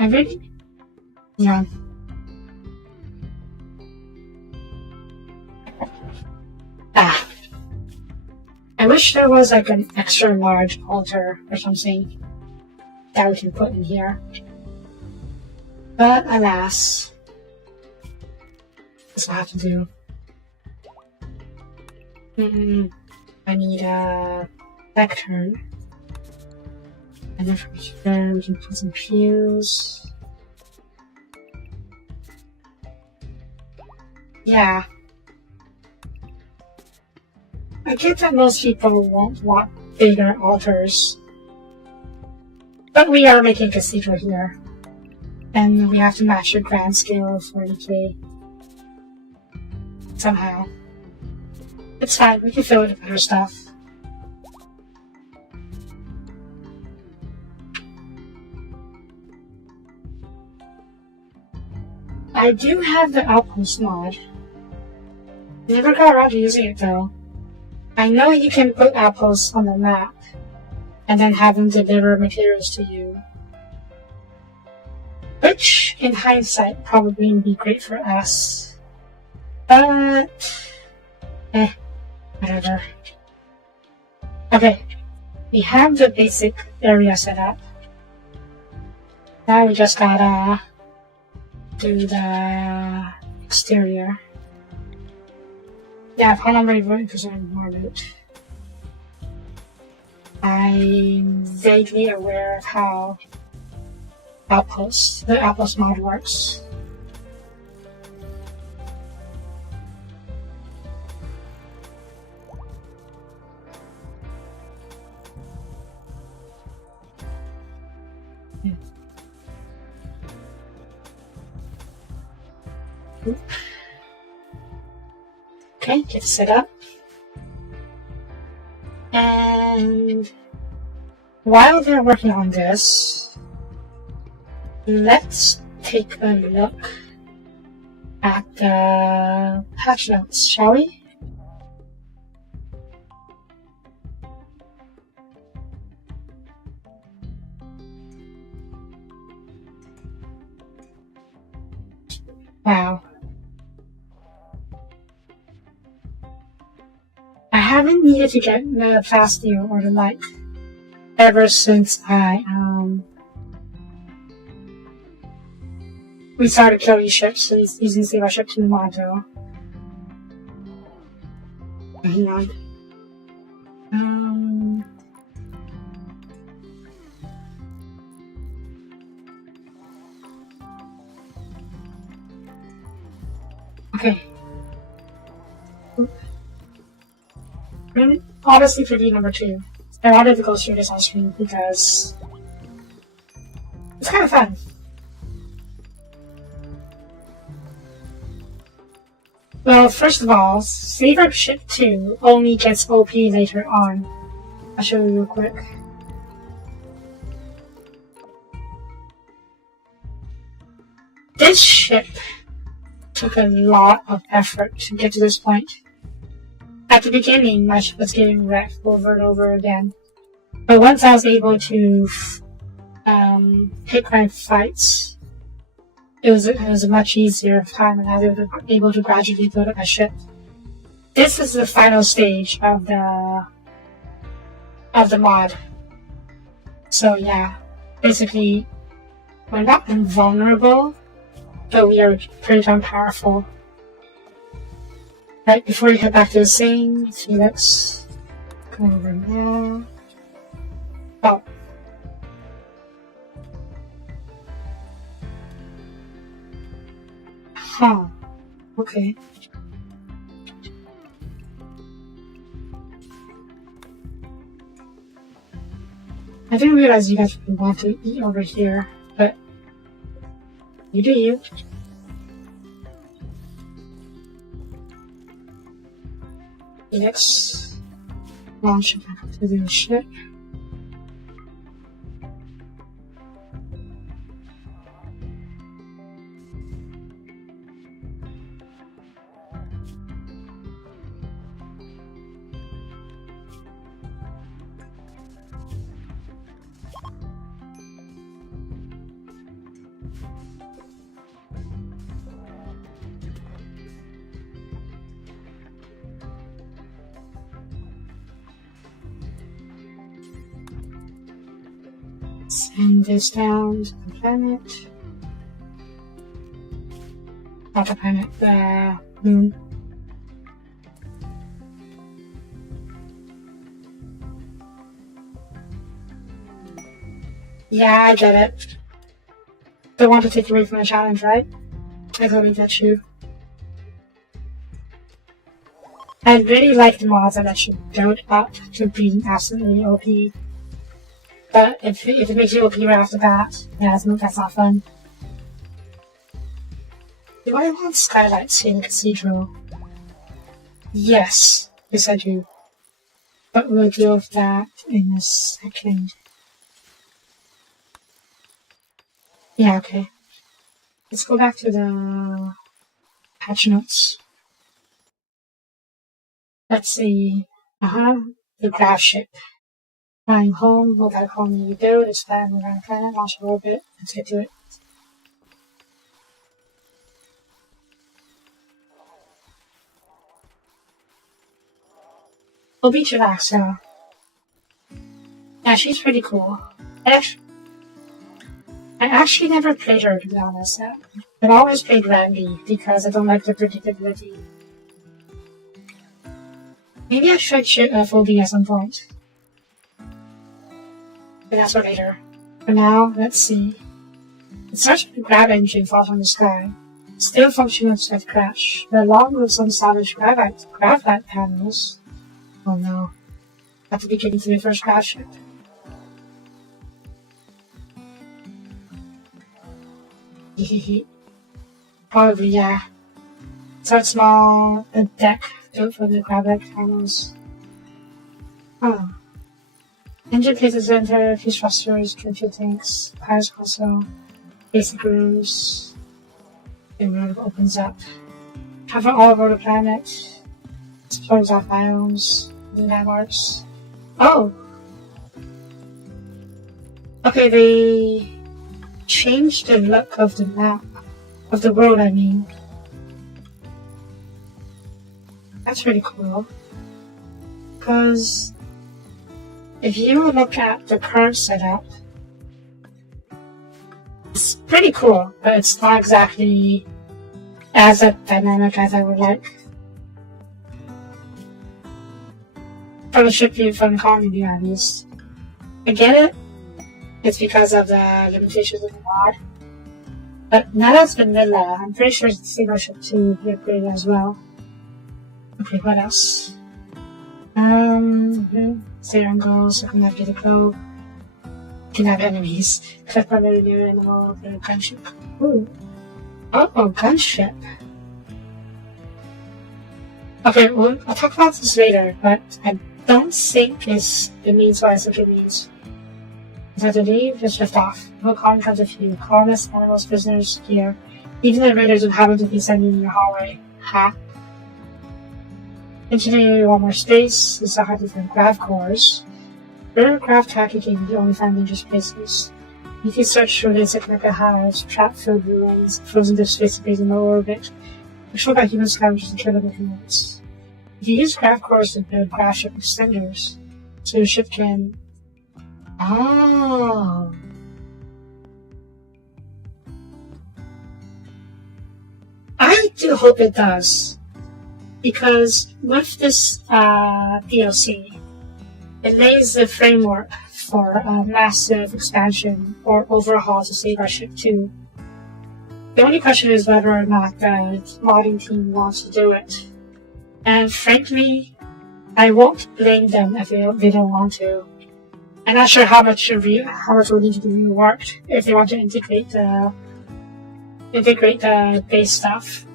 I really? Yeah. I wish there was like an extra large altar or something that we can put in here. But alas, that's what I have to do. I need a lectern. And then from here we can put some pews. Yeah. I get that most people won't want bigger altars. But we are making a cathedral here. And we have to match the grand scale of 40k. Somehow. It's fine, we can fill it with other stuff. I do have the outpost mod. Never got around to using it though. I know you can put outposts on the map and then have them deliver materials to you. Which, in hindsight, probably would be great for us. But... whatever. Okay, we have the basic area set up. Now we just gotta do the exterior. Yeah, phone number 40% more loot. I'm vaguely aware of how the outpost mod works. Okay, get set up. And while they're working on this, let's take a look at the patch notes, shall we? Wow. I haven't needed to get the plasteel or the light ever since we started killing ships and using Save Our Ship to the module. Hang on. Okay. Obviously for D number 2. I wanted to go through this on screen because it's kind of fun. Well, first of all, Save Our Ship 2 only gets OP later on. I'll show you real quick. This ship took a lot of effort to get to this point. At the beginning, my ship was getting wrecked over and over again. But once I was able to pick my fights, it was a much easier time, and I was able to gradually build up my ship. This is the final stage of the mod. So yeah, basically, we're not invulnerable, but we are pretty darn powerful. Right, before you head back to the scene, Felix, come over now. Oh. Huh. Okay. didn't realize you guys would want to eat over here, but you do you. Next, launch back to the ship. Send this down to the planet. Not the planet, the moon. Yeah, I get it. Don't want to take you away from the challenge, right? I totally get you. I really like the mods that let you build up to being absolutely OP. But if it makes you OP right off the bat, yeah, that's not fun. Do I want skylights in the cathedral? Yes, I do. But we'll deal with that in a second. Yeah, okay. Let's go back to the patch notes. Let's see. The craft ship. Flying home, go back home you do, expand around the planet, launch a orbit, let's get to it. Oh, Beach Relaxer. Yeah, she's pretty cool. I actually never played her, to be honest. I've always played Randy because I don't like the predictability. Maybe I should shoot a full B at some point. But that's for later. For now, let's see. It starts with a grab engine falls from the sky. Still functional despite crash, but along with some salvaged graphite panels. Oh no. At the beginning to the first crash ship. Probably, yeah. Start small, a deck built for the graphite panels. Oh. Engine places center, few thrusters, fuel tanks, piles console, basic rooms. The room opens up. Cover all over the planet. Explores off biomes, new landmarks. Oh! Okay, they changed the look of the map. Of the world, I mean. That's really cool. Because if you look at the current setup, it's pretty cool, but it's not exactly as dynamic as I would like. From the ship view, from the colony view at least. I get it. It's because of the limitations of the mod. But now that's vanilla, I'm pretty sure it's Saber Ship 2 will be upgraded as well. Okay, what else? Sailing goals, circumnavigate the globe. Kidnap enemies. Collect primary new animal, the gunship. Ooh. Oh, gunship. Okay, well, I'll talk about this later, but I don't think it means what I think it means. As I leave, just lift off. No colony comes with you. Colonists, animals, prisoners, here. Even the raiders would happen to be sending in your hallway. Ha. Engineering one more space. It's a hard different grav cores. Rare craft packaging you only find in dangerous places. You can search through the Encyclopedia hives, trap-filled ruins, frozen deep space base in low orbit, controlled by human scavengers and killable humans. If you use craft cores to build craft ship extenders, so your ship can... Oh. I do hope it does. Because with this DLC, it lays the framework for a massive expansion or overhaul to save our ship 2. The only question is whether or not the modding team wants to do it. And frankly, I won't blame them if they don't want to. I'm not sure how much will need to be reworked if they want to integrate the base stuff.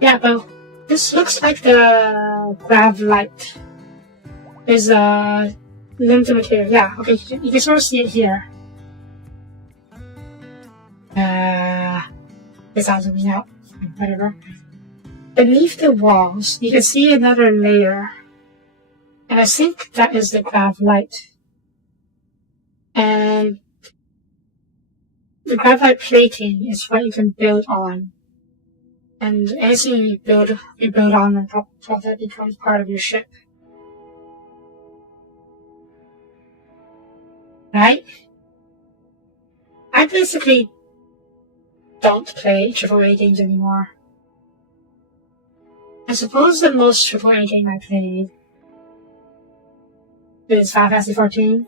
Yeah, but this looks like the grav light is limited material. Yeah, okay, you can sort of see it here. It's not zooming out. Whatever. Beneath the walls, you can see another layer. And I think that is the grav light. And the graphite plating is what you can build on. And anything you build on top of that becomes part of your ship. Right? I basically don't play AAA games anymore. I suppose the most AAA game I played is Final Fantasy 14.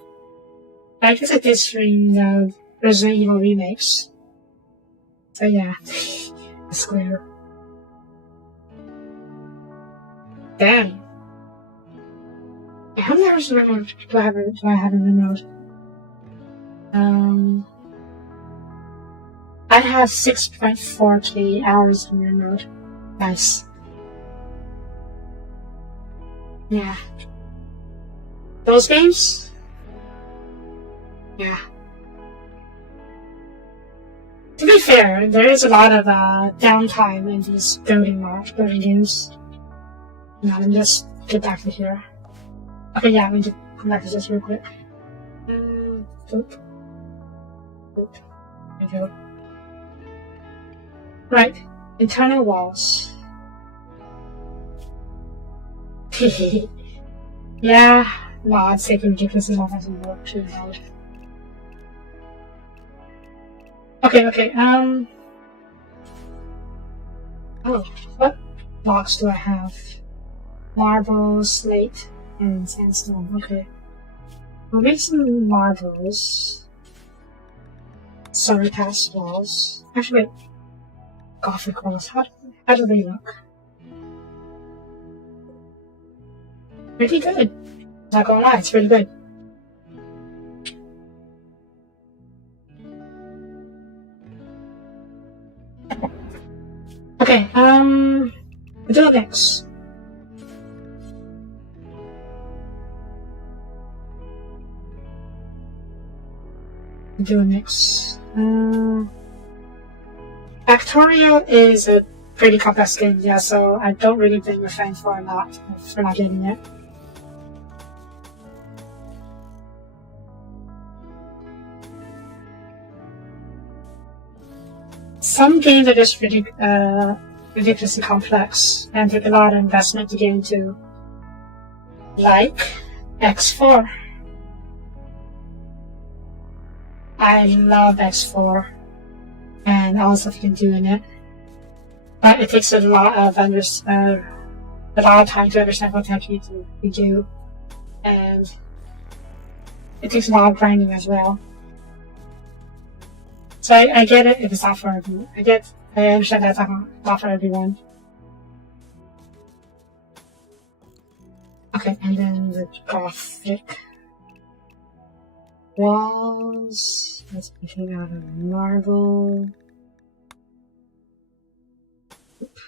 I guess I did stream the Resident Evil remakes. So yeah, the square. Damn. How many hours do I have in RimWorld? I have 6.4k hours in RimWorld. Nice. Yeah. Those games? Yeah. To be fair, there is a lot of downtime in these building games. Now, let me just get back to here. Okay, yeah, let me just come back to this real quick. Boop. Boop. There we go. Right, internal walls. Yeah, mods taking ridiculously long as work too hard. Okay, oh, what blocks do I have? Marble, slate, and sandstone. Okay. We'll make some marbles. Sorry, past walls. Actually, wait. Gothic walls. How do they look? Pretty good. Not gonna lie, it's pretty good. Okay, we'll do it next. Factorial is a pretty complex game, yeah, so I don't really blame your friend for not getting it. Some games are just ridiculously complex and take a lot of investment to get into, like X4. I love X4 and all the stuff you can do in it, but it takes a lot of time to understand what techniques you do, and it takes a lot of grinding as well. So I get it if it's not for everyone. I understand that's not for everyone. Okay, and then the Gothic walls. Let's be made out of marble. Oop.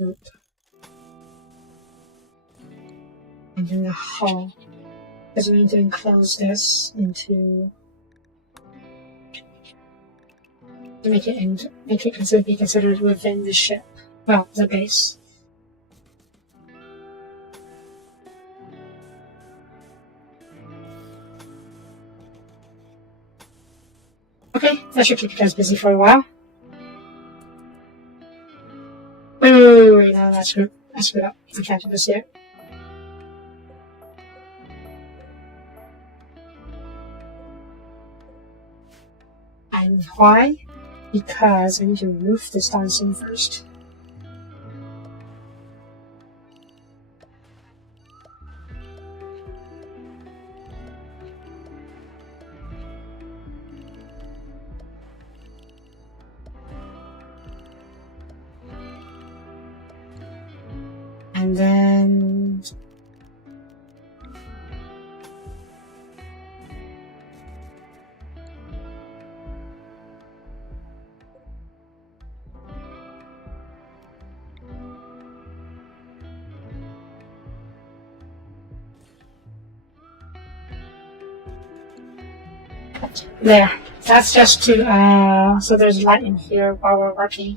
Oop. And then the hull, because we need to enclose this into to make it be considered within the ship. Well, the base. Okay, that should keep you guys busy for a while. Wait, no, that's screwed up. I can't do this yet. And why? Because I need to remove this dancing first. And then there. That's just to, so there's light in here while we're working.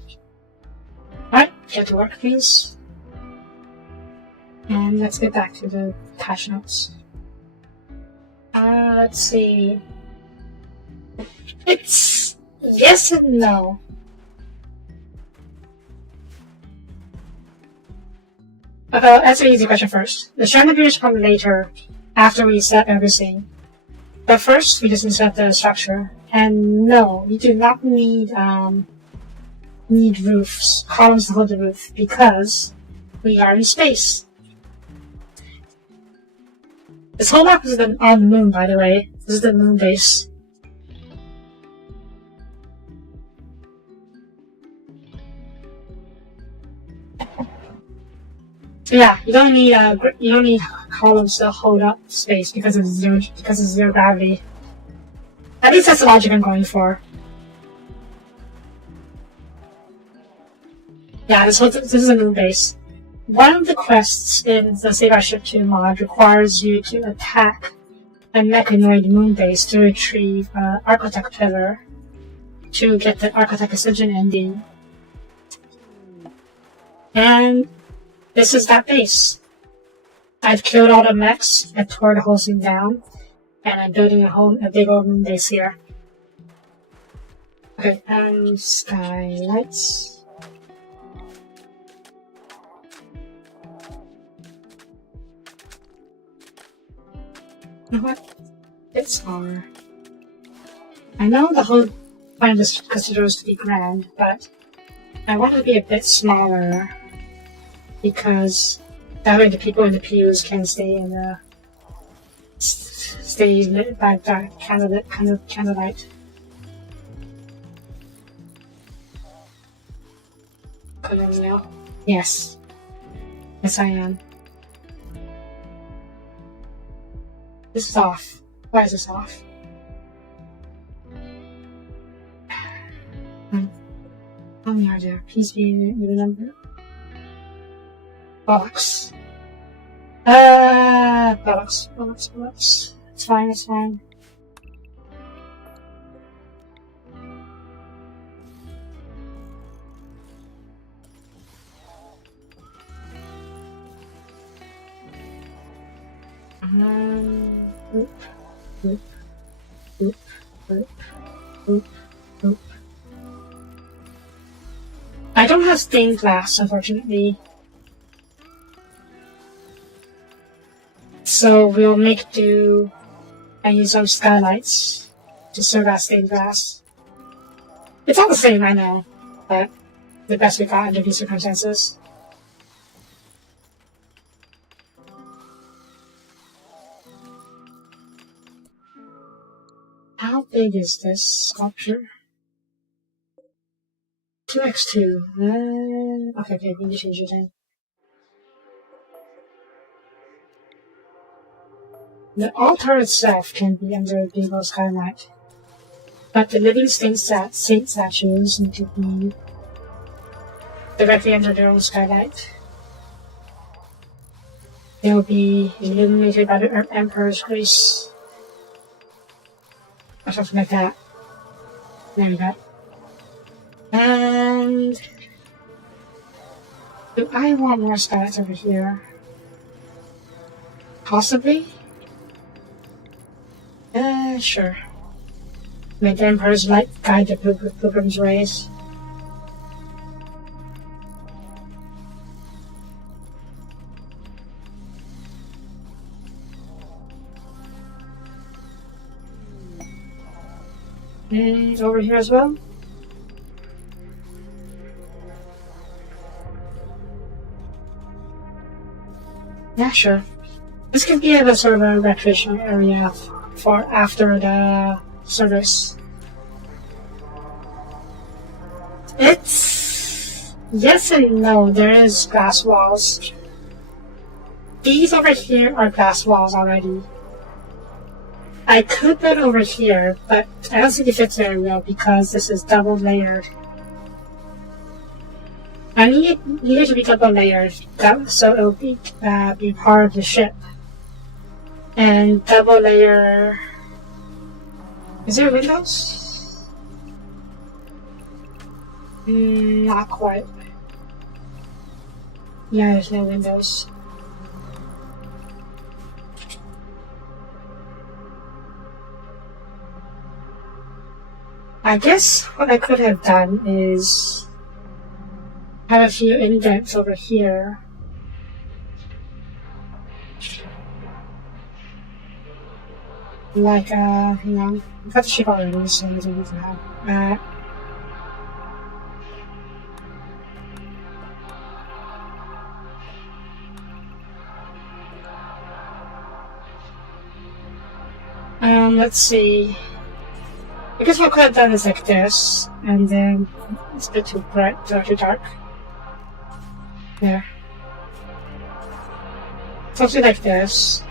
Alright, get to work, please. And let's get back to the patch notes. Let's see. It's yes and no. Answer the easy question first. The chandeliers come later, after we set everything. But first, we just insert the structure. And no, you do not need roofs, columns to hold the roof, because we are in space. This whole map is on the moon, by the way. This is the moon base. So yeah, you don't need columns to hold up space because of zero gravity. At least that's the logic I'm going for. Yeah, this is a moon base. One of the quests in the Save Our Ship 2 mod requires you to attack a mechanoid moon base to retrieve an Architect pillar to get the Architect Ascension ending. And this is that base. I've killed all the mechs, I tore the whole thing down, and I'm building a big old moon base here. Okay, skylights. You know what? It's smaller. I know the whole point of this considers to be grand, but I want it to be a bit smaller because that way the people in the pews can stay lit by dark candlelight. Colonial. Yes. Yes, I am. This is off. Why is this off? How many are there? Please be with a number. Bollocks. Bollocks. It's fine. I don't have stained glass, unfortunately. So we'll make do and use some skylights to serve as stained glass. It's all the same, I know, but the best we got under these circumstances. How big is this sculpture? 2x2. Okay, we need to change it then. The altar itself can be under a big old skylight, but the living saint statues need to be directly under their own skylight. They will be illuminated by the Emperor's grace. Or something like that. There we go. And do I want more skylights over here? Possibly? Sure. Make the Emperor's light guide the pilgrim's rays. And over here as well. Yeah, sure. This could be a sort of a recreational area for after the service. It's yes and no. There is glass walls, these over here are glass walls already. I could put over here, but I don't think it fits very well because this is double layered. I need it to be double layered so it'll be part of the ship. And double layer. Is there windows? Not quite. Yeah, there's no windows. I guess what I could have done is have a few indents over here. Like, I've got the ship already, so I don't need to have that. Let's see. I guess what I could have done is like this, and then it's a bit too bright, too dark. There. Something like this,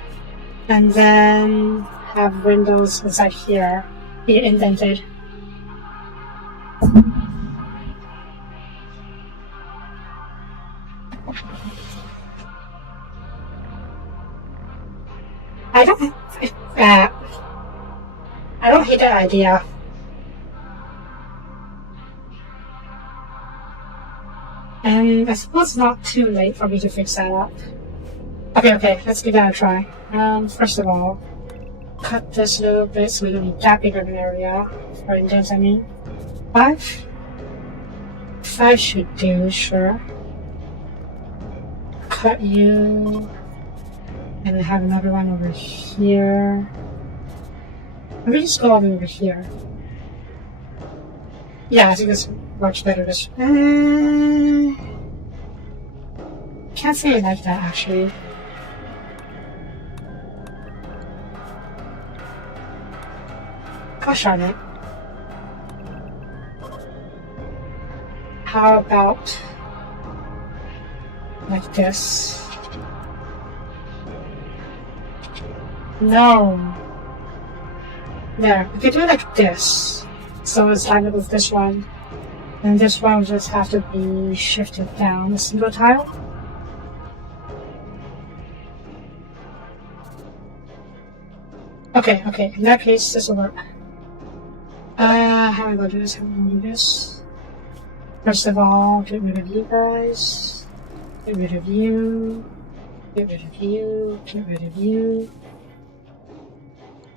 and then have windows inside here be indented. I don't hate that idea. And I suppose it's not too late for me to fix that up. Okay, let's give that a try. First of all, cut this a little bit so we don't need that big of an area for indents, I mean. 5? 5 should do, sure. Cut you, and then have another one over here. Maybe just go all the way over here. Yeah, I think this works better this way. Can't say I like that actually. Gosh darn it. How about like this? No. There, we could do it like this. So it's lined up with this one. And this one will just have to be shifted down a single tile. Okay, in that case, this will work. How am I going to do this? How am I going to do this? First of all, get rid of you guys. Get rid of you. Get rid of you. Get rid of you.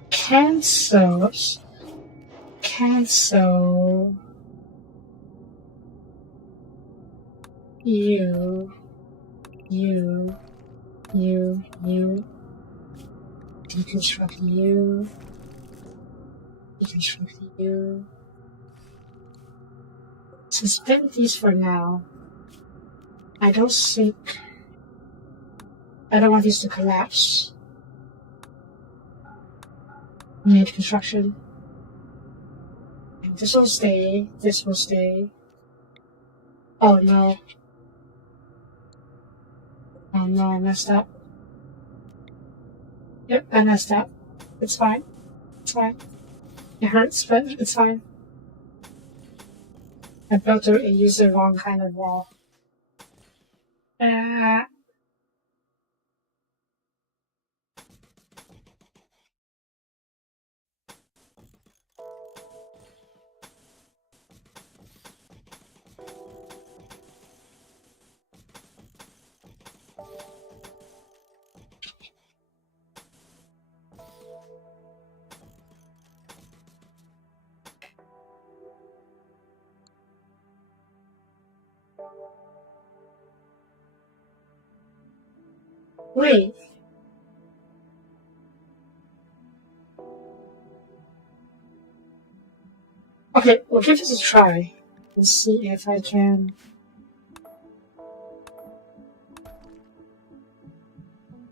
Cancel you, deconstruct you, deconstruct you. Suspend these for now. I don't want these to collapse. Need construction. And this will stay, this will stay. Oh no. Oh no, I messed up. Yep, I messed up. It's fine. It's fine. It hurts, but it's fine. I built or used the wrong kind of wall. Wait. Okay, we'll give this a try. Let's see if I can.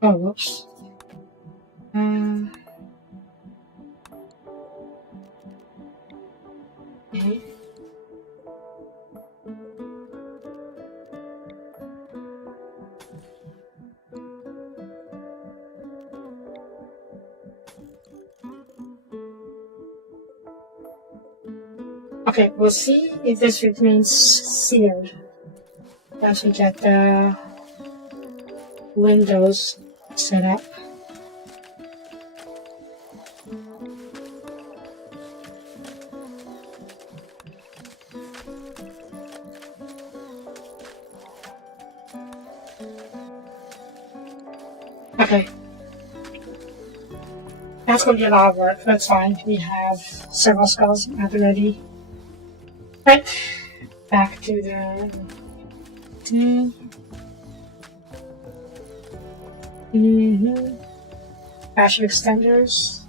Oh, whoops. Okay. Okay, we'll see if this remains sealed once we get the windows set up. Okay. That's going to be a lot of work. That's fine. We have several skulls at the ready. Right. Back to the... Fashion extenders.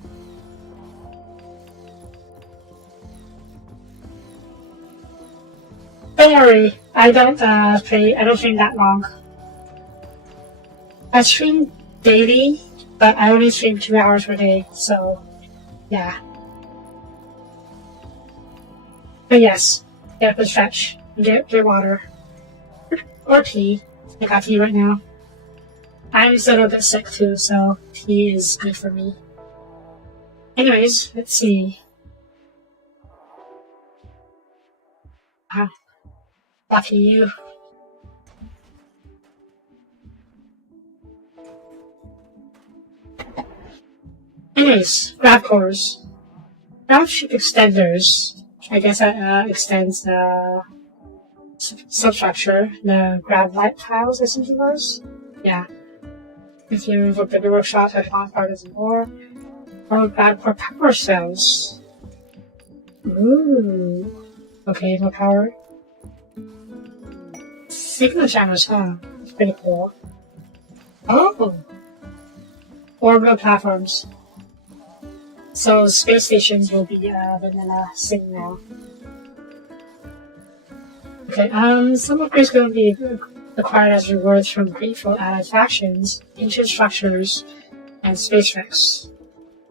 Don't worry. I don't stream that long. I stream daily, but I only stream 2 hours per day, so yeah. But yes, get up and stretch, get water, or tea. I got tea right now. I'm still a bit sick too, so tea is good for me. Anyways, let's see. Lucky you. Anyways, grab cores. Grab ship extenders. I guess that extends the substructure. The grab light tiles, I think it was. Yeah. If you invoke the workshop, I found part of the more. Or grab core power cells. Ooh. Okay, more power. Signal channels, huh? It's pretty cool. Oh! Orbital platforms. So space stations will be vanilla thing now. Okay, some upgrades going to be acquired as rewards from grateful allied factions, ancient structures, and space wrecks.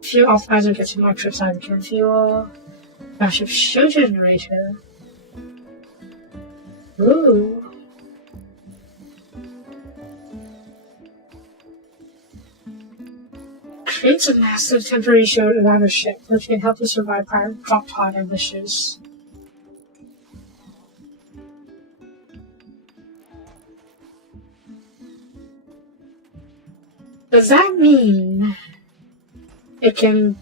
Fuel optimizer gets you more trips out of return fuel. Massive show generator. Ooh. Creates a massive temporary shield around a ship, which can help you survive prior drop pod ambushes. Does that mean it can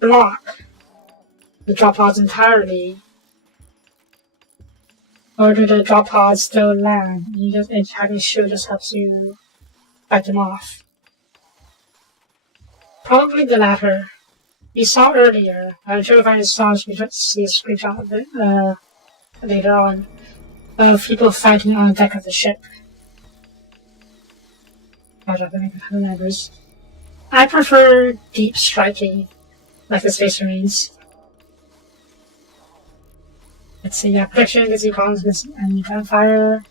block the drop pods entirely? Or do the drop pods still land? Having a shield just helps you fight them off. Probably the latter. We saw earlier, I'm sure if I saw we should see a screenshot of it later on, of people fighting on the deck of the ship. I prefer deep striking, like the Space Marines. Let's see, yeah, protection gives you columns and gunfire.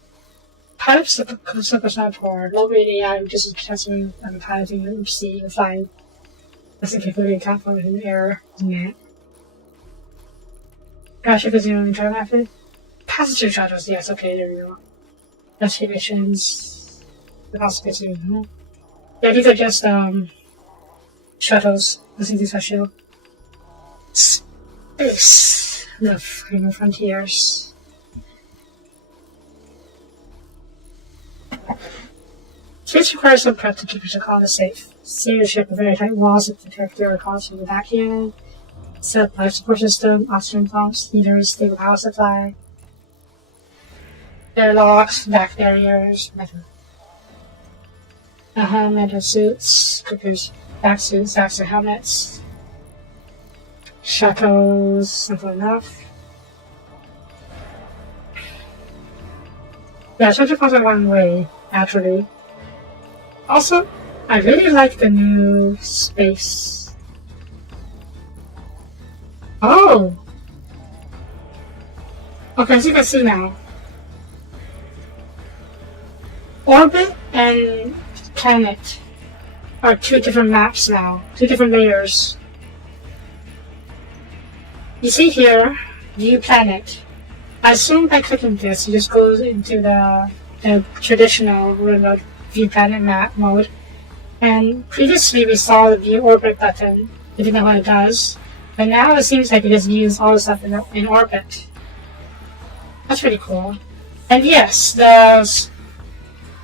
Pilot super for low grade AI reduces protection and piloting at sea and flying. That's including platform in the air. Yeah. Gosh, because you only drive method. Passenger shuttles, yes, okay, there we go. Rescue missions. The possibility. Yeah, these are just shuttles. I think these are shield. Space. The final frontiers. Space requires some prep to keep your colony safe. Seal your ship with very tight walls that protect your colonies from the vacuum. Set up life support system, oxygen pumps, heaters, stable power supply. Airlocks, back barriers, metal suits, cookers, back suits, extra helmets, shuttles, simple enough. Yeah, shuttle comes in one way, actually. Also, I really like the new space. Oh! Okay, as you can see now, orbit and planet are two different maps now, two different layers. You see here, view planet. I assume by clicking this, it just goes into the traditional remote view planet map mode. And previously we saw the view orbit button. We didn't know what it does. But now it seems like it just uses all the stuff in orbit. That's pretty cool. And yes, there's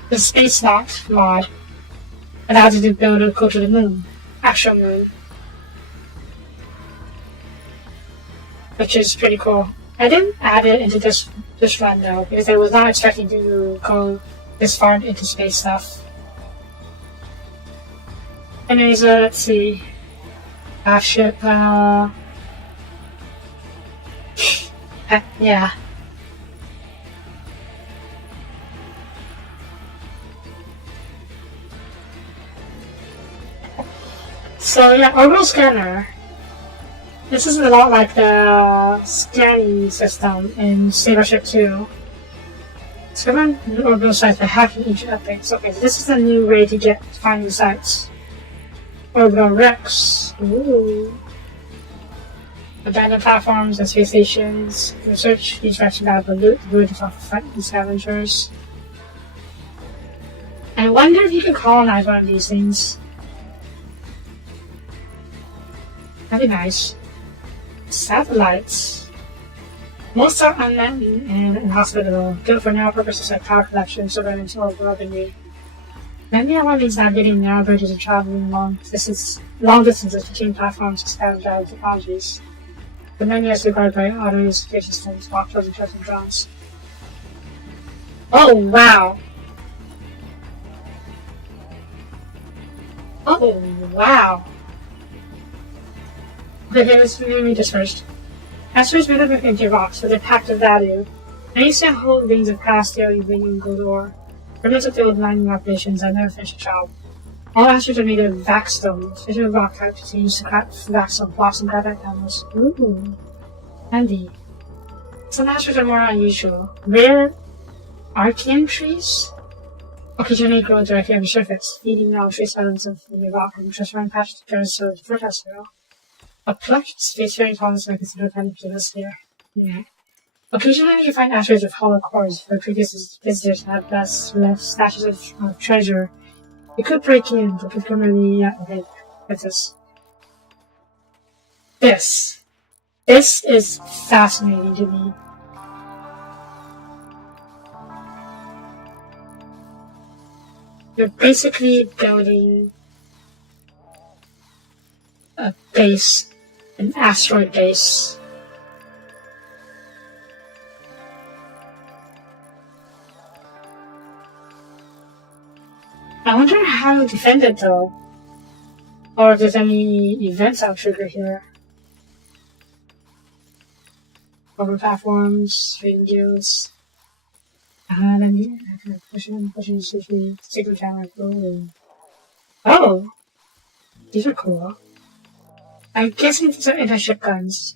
the space knot mod allows you to go to the moon, actual moon, which is pretty cool. I didn't add it into this run though, because I was not expecting to go this far into space stuff. Anyways, let's see. Ship, yeah. So yeah, orbital scanner. This is a lot like the scanning system in Starship 2. Discover new orbital sites by hacking each update. Okay, this is a new way to find new sites. Orbital wrecks. Ooh. Abandoned platforms and space stations. Research each direction about the loot, the ability to fight these scavengers. I wonder if you can colonize one of these things. That'd be nice. Satellites. Most are unmanned and inhospitable, good for narrow purposes like power collection, surveillance, or weaponry. Many of these navigating narrow bridges and traveling long distances between platforms to standardized technologies. The menu is regarded by auto security systems, walkthroughs, and trusted drones. Oh wow! Oh wow! Okay, let's read this first. Asteroids made up of empty rocks with a packed of value. Many still hold rings of past daily bringing gold ore. Remnants of the old mining operations that never finished the job. All asteroids are made of vaxstone, fission rock types used to craft vaxstone blocks and graphite panels. Ooh, handy. Some asteroids are more unusual. Rare Archean trees occasionally grow directly on the surface, feeding on trace elements of the rock and transferring patches to carry so the fertile soil. A plucked spacefaring colonists are considered kind of plus here. Yeah. Occasionally you find asteroids with hollow cores where previous visitors have left stashes of treasure. You could break in, but particularly okay, what's this? This is fascinating to me. You're basically building a base, an asteroid base. I wonder how to defend it though, or if there's any events I'll trigger here. Over platforms, trading guilds. Then you pushing safely, signal camera. Oh, these are cool. I'm guessing these are anti-ship guns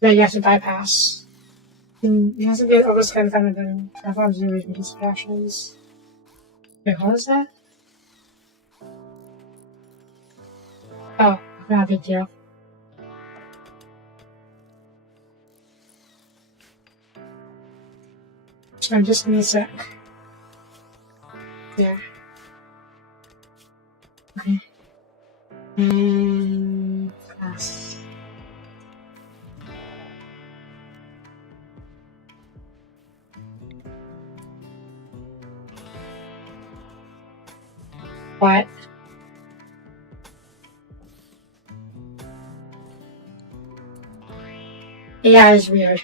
that you have to bypass. It has to be almost kind of fun with the platforms and with these actions. Wait, what was that? Oh, not a big deal. So just give me a sec. There. Okay. And class. What? Yeah, it's weird.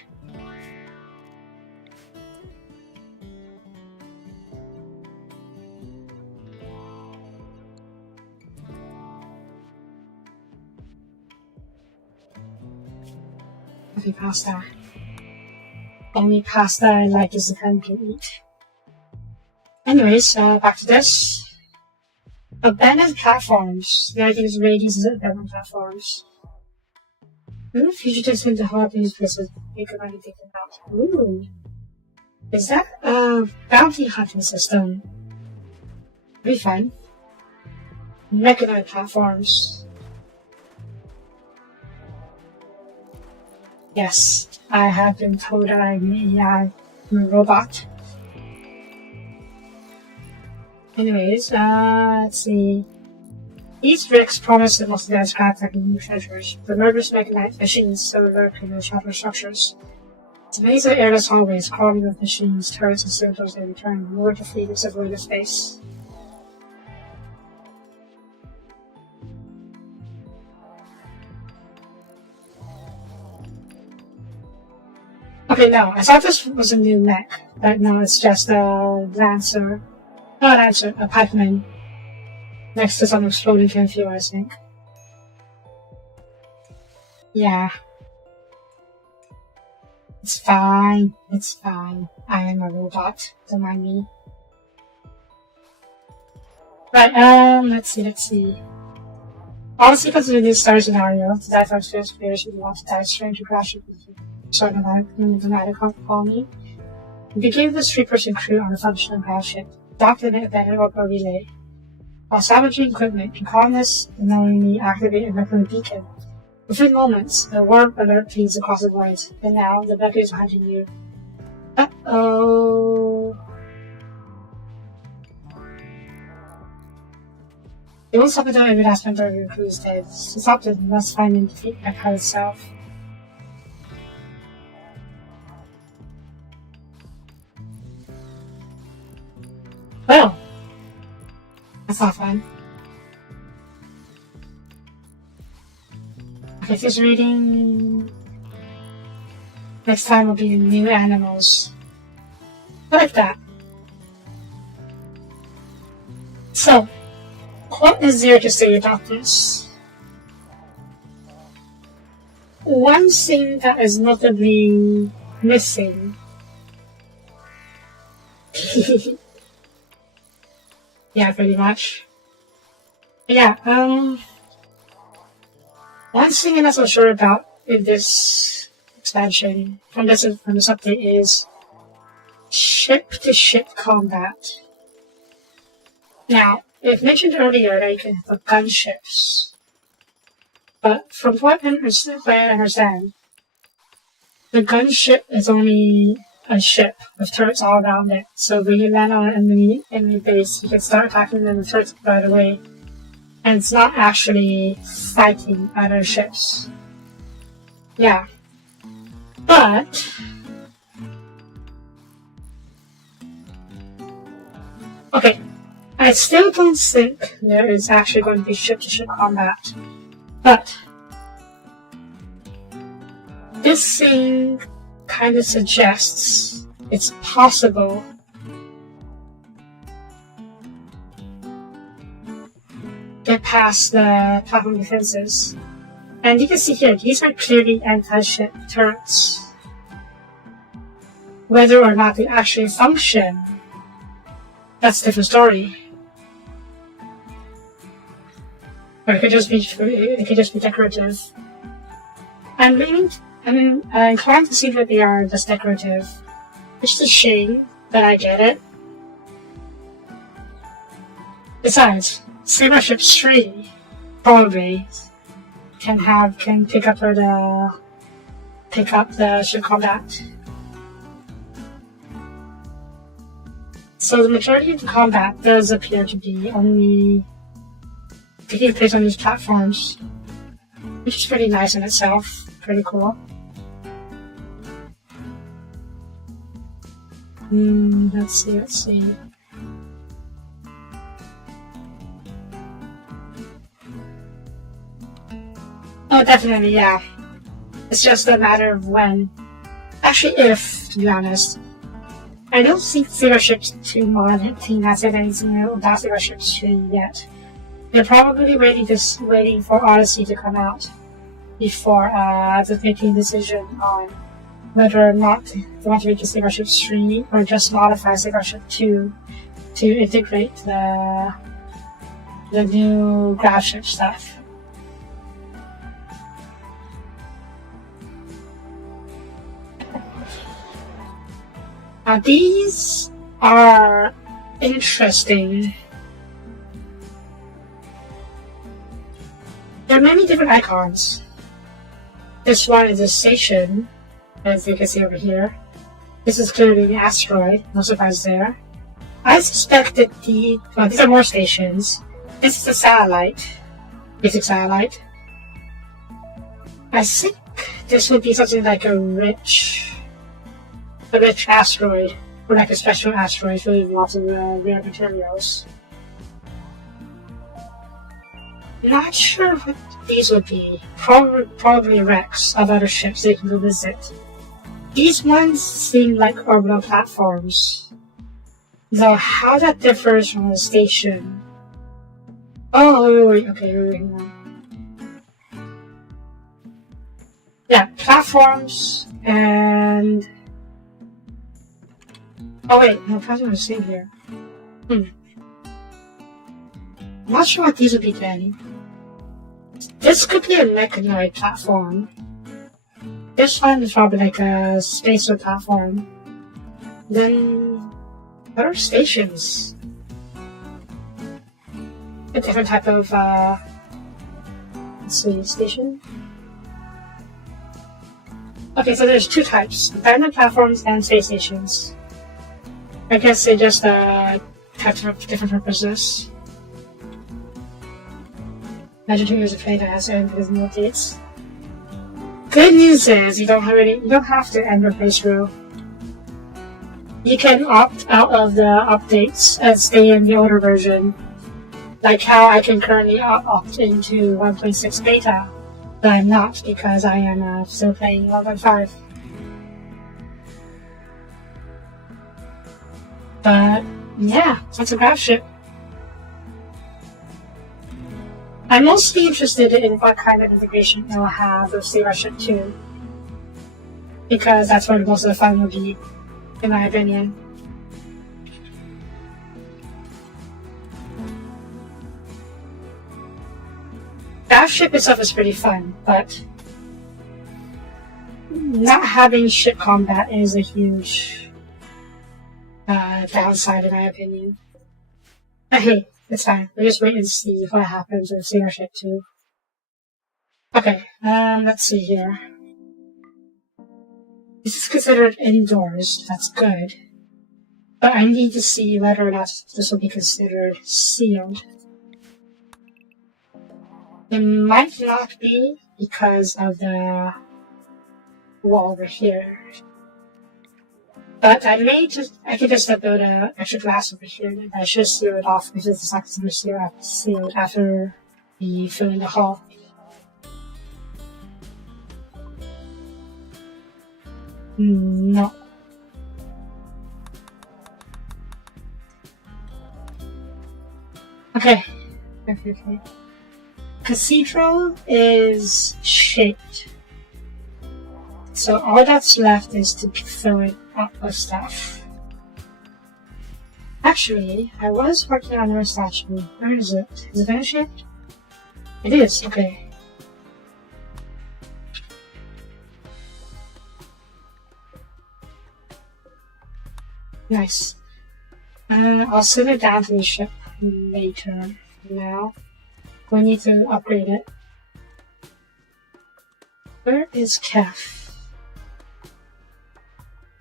Okay, pasta. Only pasta I like is the kind you can eat. Anyways, back to this. Abandoned platforms. The idea is radius of abandoned platforms. Many fugitives into hard these places you could only think about. Ooh. Is that a bounty hunting system? Be fun. Mechanized platforms. Yes, I have been told that I'm a robot. Anyways, let's see. These bricks promise the most advanced craft new treasures, but murderous mechanized machines still lurk in the shelter structures. It's a maze of airless hallways crawling with machines, turrets, and cylinders they return, more to fleet its avoided space. Okay, no, I thought this was a new mech, but no, it's just a Lancer. Not a Lancer, a Pikeman. Next to some exploding can fuel, I think. Yeah. It's fine. It's fine. I am a robot. Don't mind me. Right, let's see. All sequence of the new star scenario, to die for experience players who want to die strange to crash with sort of dramatic colony. We begin with a 3-person crew on a functional craft ship, docked in an abandoned orbital relay. While salvaging equipment, you colonists unknowingly activate a nuclear beacon. Within moments, a warp alert feeds across the void, and now the Beckers are hunting you. Uh-oh. It won't stop until every last member of your crew is dead. To stop this, you must find and defeat Becker itself. Well, that's not fun. Okay, just reading. Next time will be new animals. I like that. So, what is there to say about this? One thing that is notably missing. Yeah, pretty much. Yeah, one thing I'm not so sure about in this expansion from this update is ship-to-ship combat. Now, it mentioned earlier that you can have gunships, but from what I understand, the gunship is only a ship with turrets all around it. So when you land on an enemy base, you can start attacking them with turrets right away. And it's not actually fighting other ships. Yeah. But okay. I still don't think there is actually going to be ship-to-ship combat. But this thing kind of suggests it's possible get past the platform defenses. And you can see here, these are clearly anti-ship turrets. Whether or not they actually function, that's a different story. Or it could just be decorative. I'm inclined to see that they are just decorative. Which is a shame, but I get it. Besides, Saber Ship 3 probably can pick up the ship combat. So the majority of the combat does appear to be only taking place on these platforms, which is pretty nice in itself. Pretty cool. Let's see. Oh, definitely, yeah. It's just a matter of when. Actually, if, to be honest. I don't think Saber Ship 2 mod team has said anything about Saber Ship 3 yet. They're probably waiting for Odyssey to come out before just making a decision on whether or not they want to make a Saber Ship 3 or just modify Saber Ship 2 to integrate the new ground ship stuff. Now these are interesting. There are many different icons. This one is a station, as you can see over here. This is clearly an asteroid, no surprise there. I suspect that these are more stations. This is a satellite. basic satellite. I think this would be something like a rich asteroid, or like a special asteroid filled with lots of rare materials. Not sure what these would be. Probably wrecks of other ships they can go visit. These ones seem like orbital platforms. Though how that differs from a station. Oh, wait, okay, wait, hang on. Yeah, platforms and... Oh wait, no, platforms are the same here. I'm not sure what these would be then. This could be a mechanoid platform. This one is probably like a spacer platform. Then, what are stations? A different type of, let's see, station? Okay, so there's two types, abandoned platforms and space stations. I guess they just, have different purposes. Imagine 2 years of play that has to end because no updates. Good news is you don't have to end your playthrough. You can opt out of the updates and stay in the older version. Like how I can currently opt into 1.6 beta, but I'm not because I am still playing 1.5. But yeah, that's a graph ship. I'm mostly interested in what kind of integration it will have with Starship 2, because that's where most of the fun will be, in my opinion. That ship itself is pretty fun, but not having ship combat is a huge downside in my opinion. But hey, it's fine. We'll just wait and see what happens with Starship 2. Okay, let's see here. This is considered indoors, that's good. But I need to see whether or not this will be considered sealed. It might not be because of the wall over here. But I could just build an extra glass over here, and I should seal it off if it's not considered sealed after we fill in the hall. No. Okay. Okay. Cathedral is shaped. So all that's left is to fill it up with stuff. Actually, I was working on another statue. Where is it? Is it finished yet? It is, okay. Nice. I'll send it down to the ship later. Now, we need to upgrade it. Where is Kef?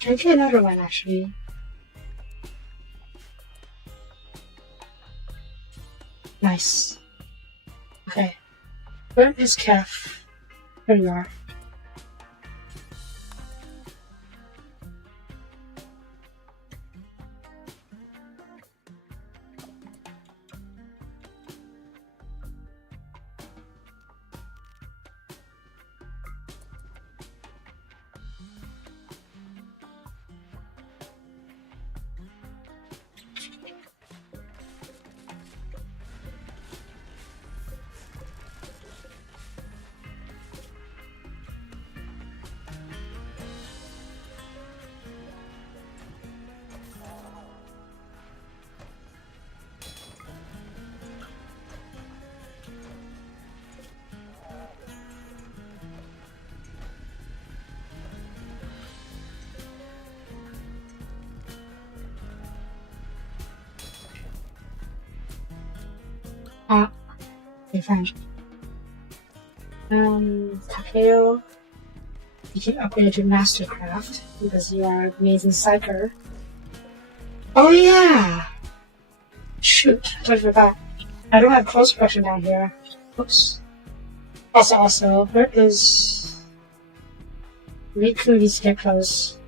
Can I get another one, actually? Nice. Okay. Where is Kef? There you are. Okay, fine. Takeo, you can upgrade to Mastercraft because you are an amazing psyker. Oh yeah! Shoot, I totally forgot. I don't have clothes production down here. Oops. Also, where is... Riku needs to get close.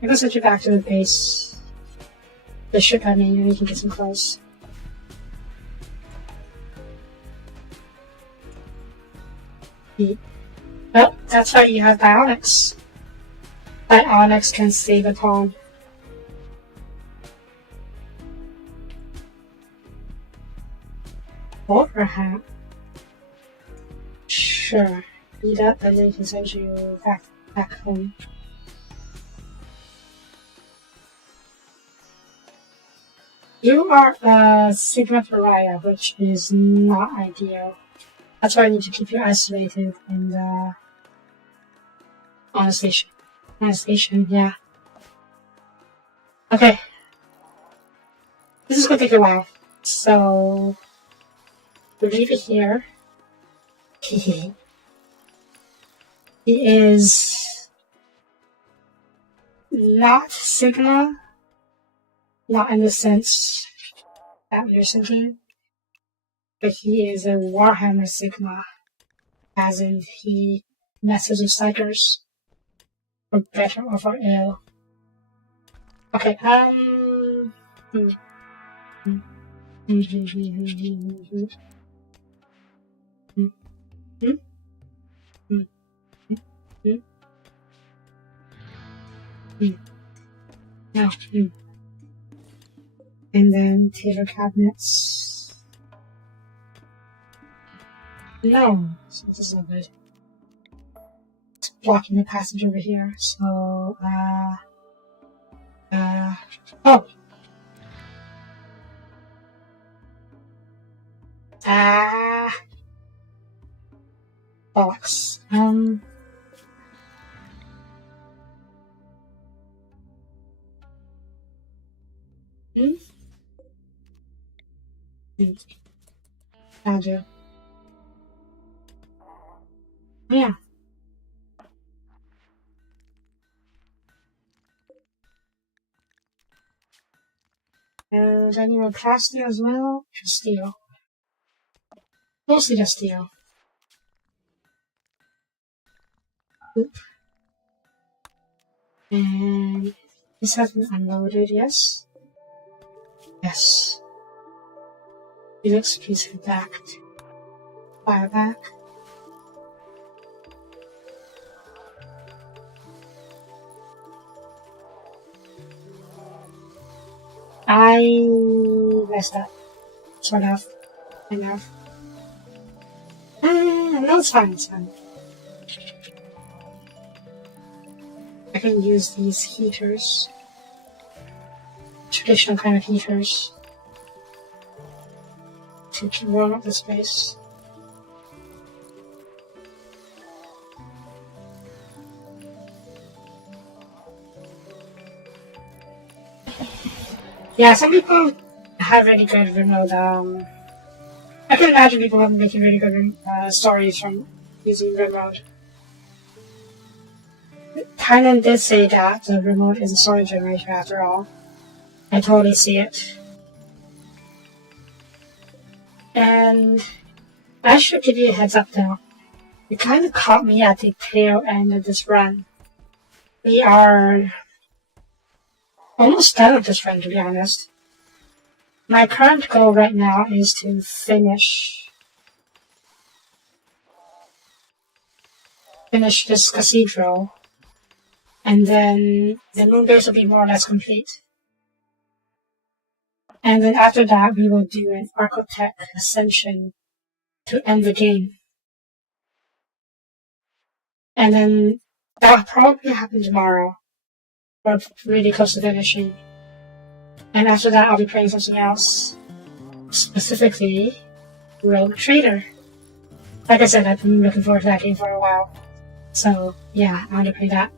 I'm gonna send you back to the base. The ship, I mean, and you can get some clothes. Oh, that's why you have Bionics. Bionics can save a pawn. Or perhaps... Sure. Do that, and then he can send you back home. You are a Sigma Pariah, which is not ideal. That's why I need to keep you isolated and on a station. On a station, yeah. Okay. This is gonna take a while. So we'll leave it here. He is not Sigma, not in the sense that you're thinking, but he is a Warhammer Sigma, as in he messes with psychers, for better or for ill. Okay, No. And then tailor cabinets. No. So this is not good. It's blocking the passage over here. So, oh! Bollocks. I'll do. Yeah. And I need a casting as well. Just steel. Mostly just steel. Oop. And this has been unloaded, yes? Yes. Felix, please head back. Fire back. I messed up. Sort of. Enough. No, it's fine, it's fine. I can use these heaters. Traditional kind of heaters. To warm up the space. Yeah, some people have really good remote, I can imagine people have been making really good stories from using remote. Tynan did say that the remote is a story generator after all. I totally see it. And I should give you a heads up though. You kind of caught me at the tail end of this run. We are almost done with this run, to be honest. My current goal right now is to finish this cathedral, and then the moonbase will be more or less complete. And then after that, we will do an Architect Ascension to end the game. And then that'll probably happen tomorrow. We're really close to finishing. And after that, I'll be playing something else. Specifically, Rogue Trader. Like I said, I've been looking forward to that game for a while. So, yeah, I want to play that.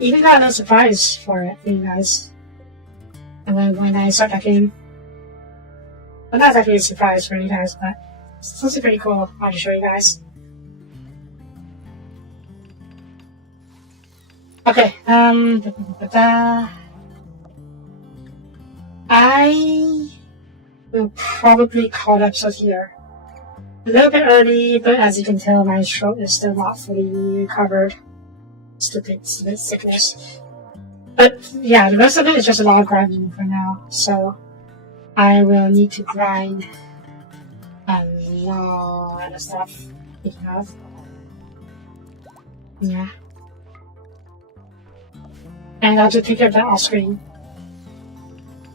Even got no surprise for it for you guys. And then when I start that game, well, not exactly a surprise for you guys, but it's something pretty cool I want to show you guys. Okay, I will probably call the episode here. a little bit early, but as you can tell, my throat is still not fully recovered. It's a bit sickness. But yeah, the rest of it is just a lot of grinding for now. So I will need to grind a lot of stuff. Because, yeah. And I'll just take care of that off screen.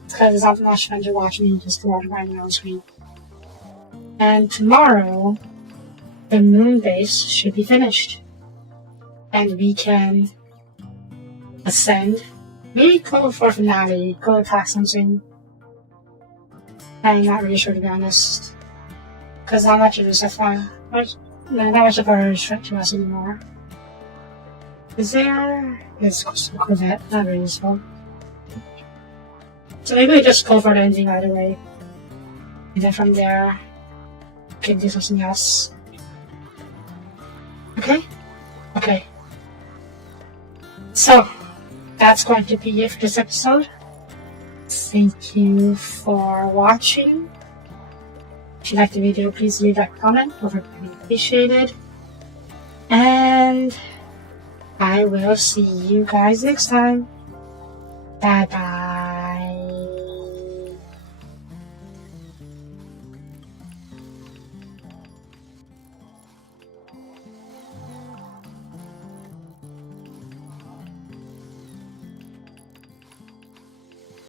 Because it's not much fun to watch me just go out grinding on screen. And tomorrow, the moonbase should be finished. And we can ascend. Maybe go for a finale, go attack something. I'm not really sure, to be honest. Because how much of this is fun? Not much of a threat to us anymore. Is there? It's a Corvette, not really useful. So maybe we just go for the ending either way. And then from there, we can do something else. Okay? Okay. So, that's going to be it for this episode. Thank you for watching. If you liked the video, please leave a comment. Over really appreciated. And I will see you guys next time. Bye bye.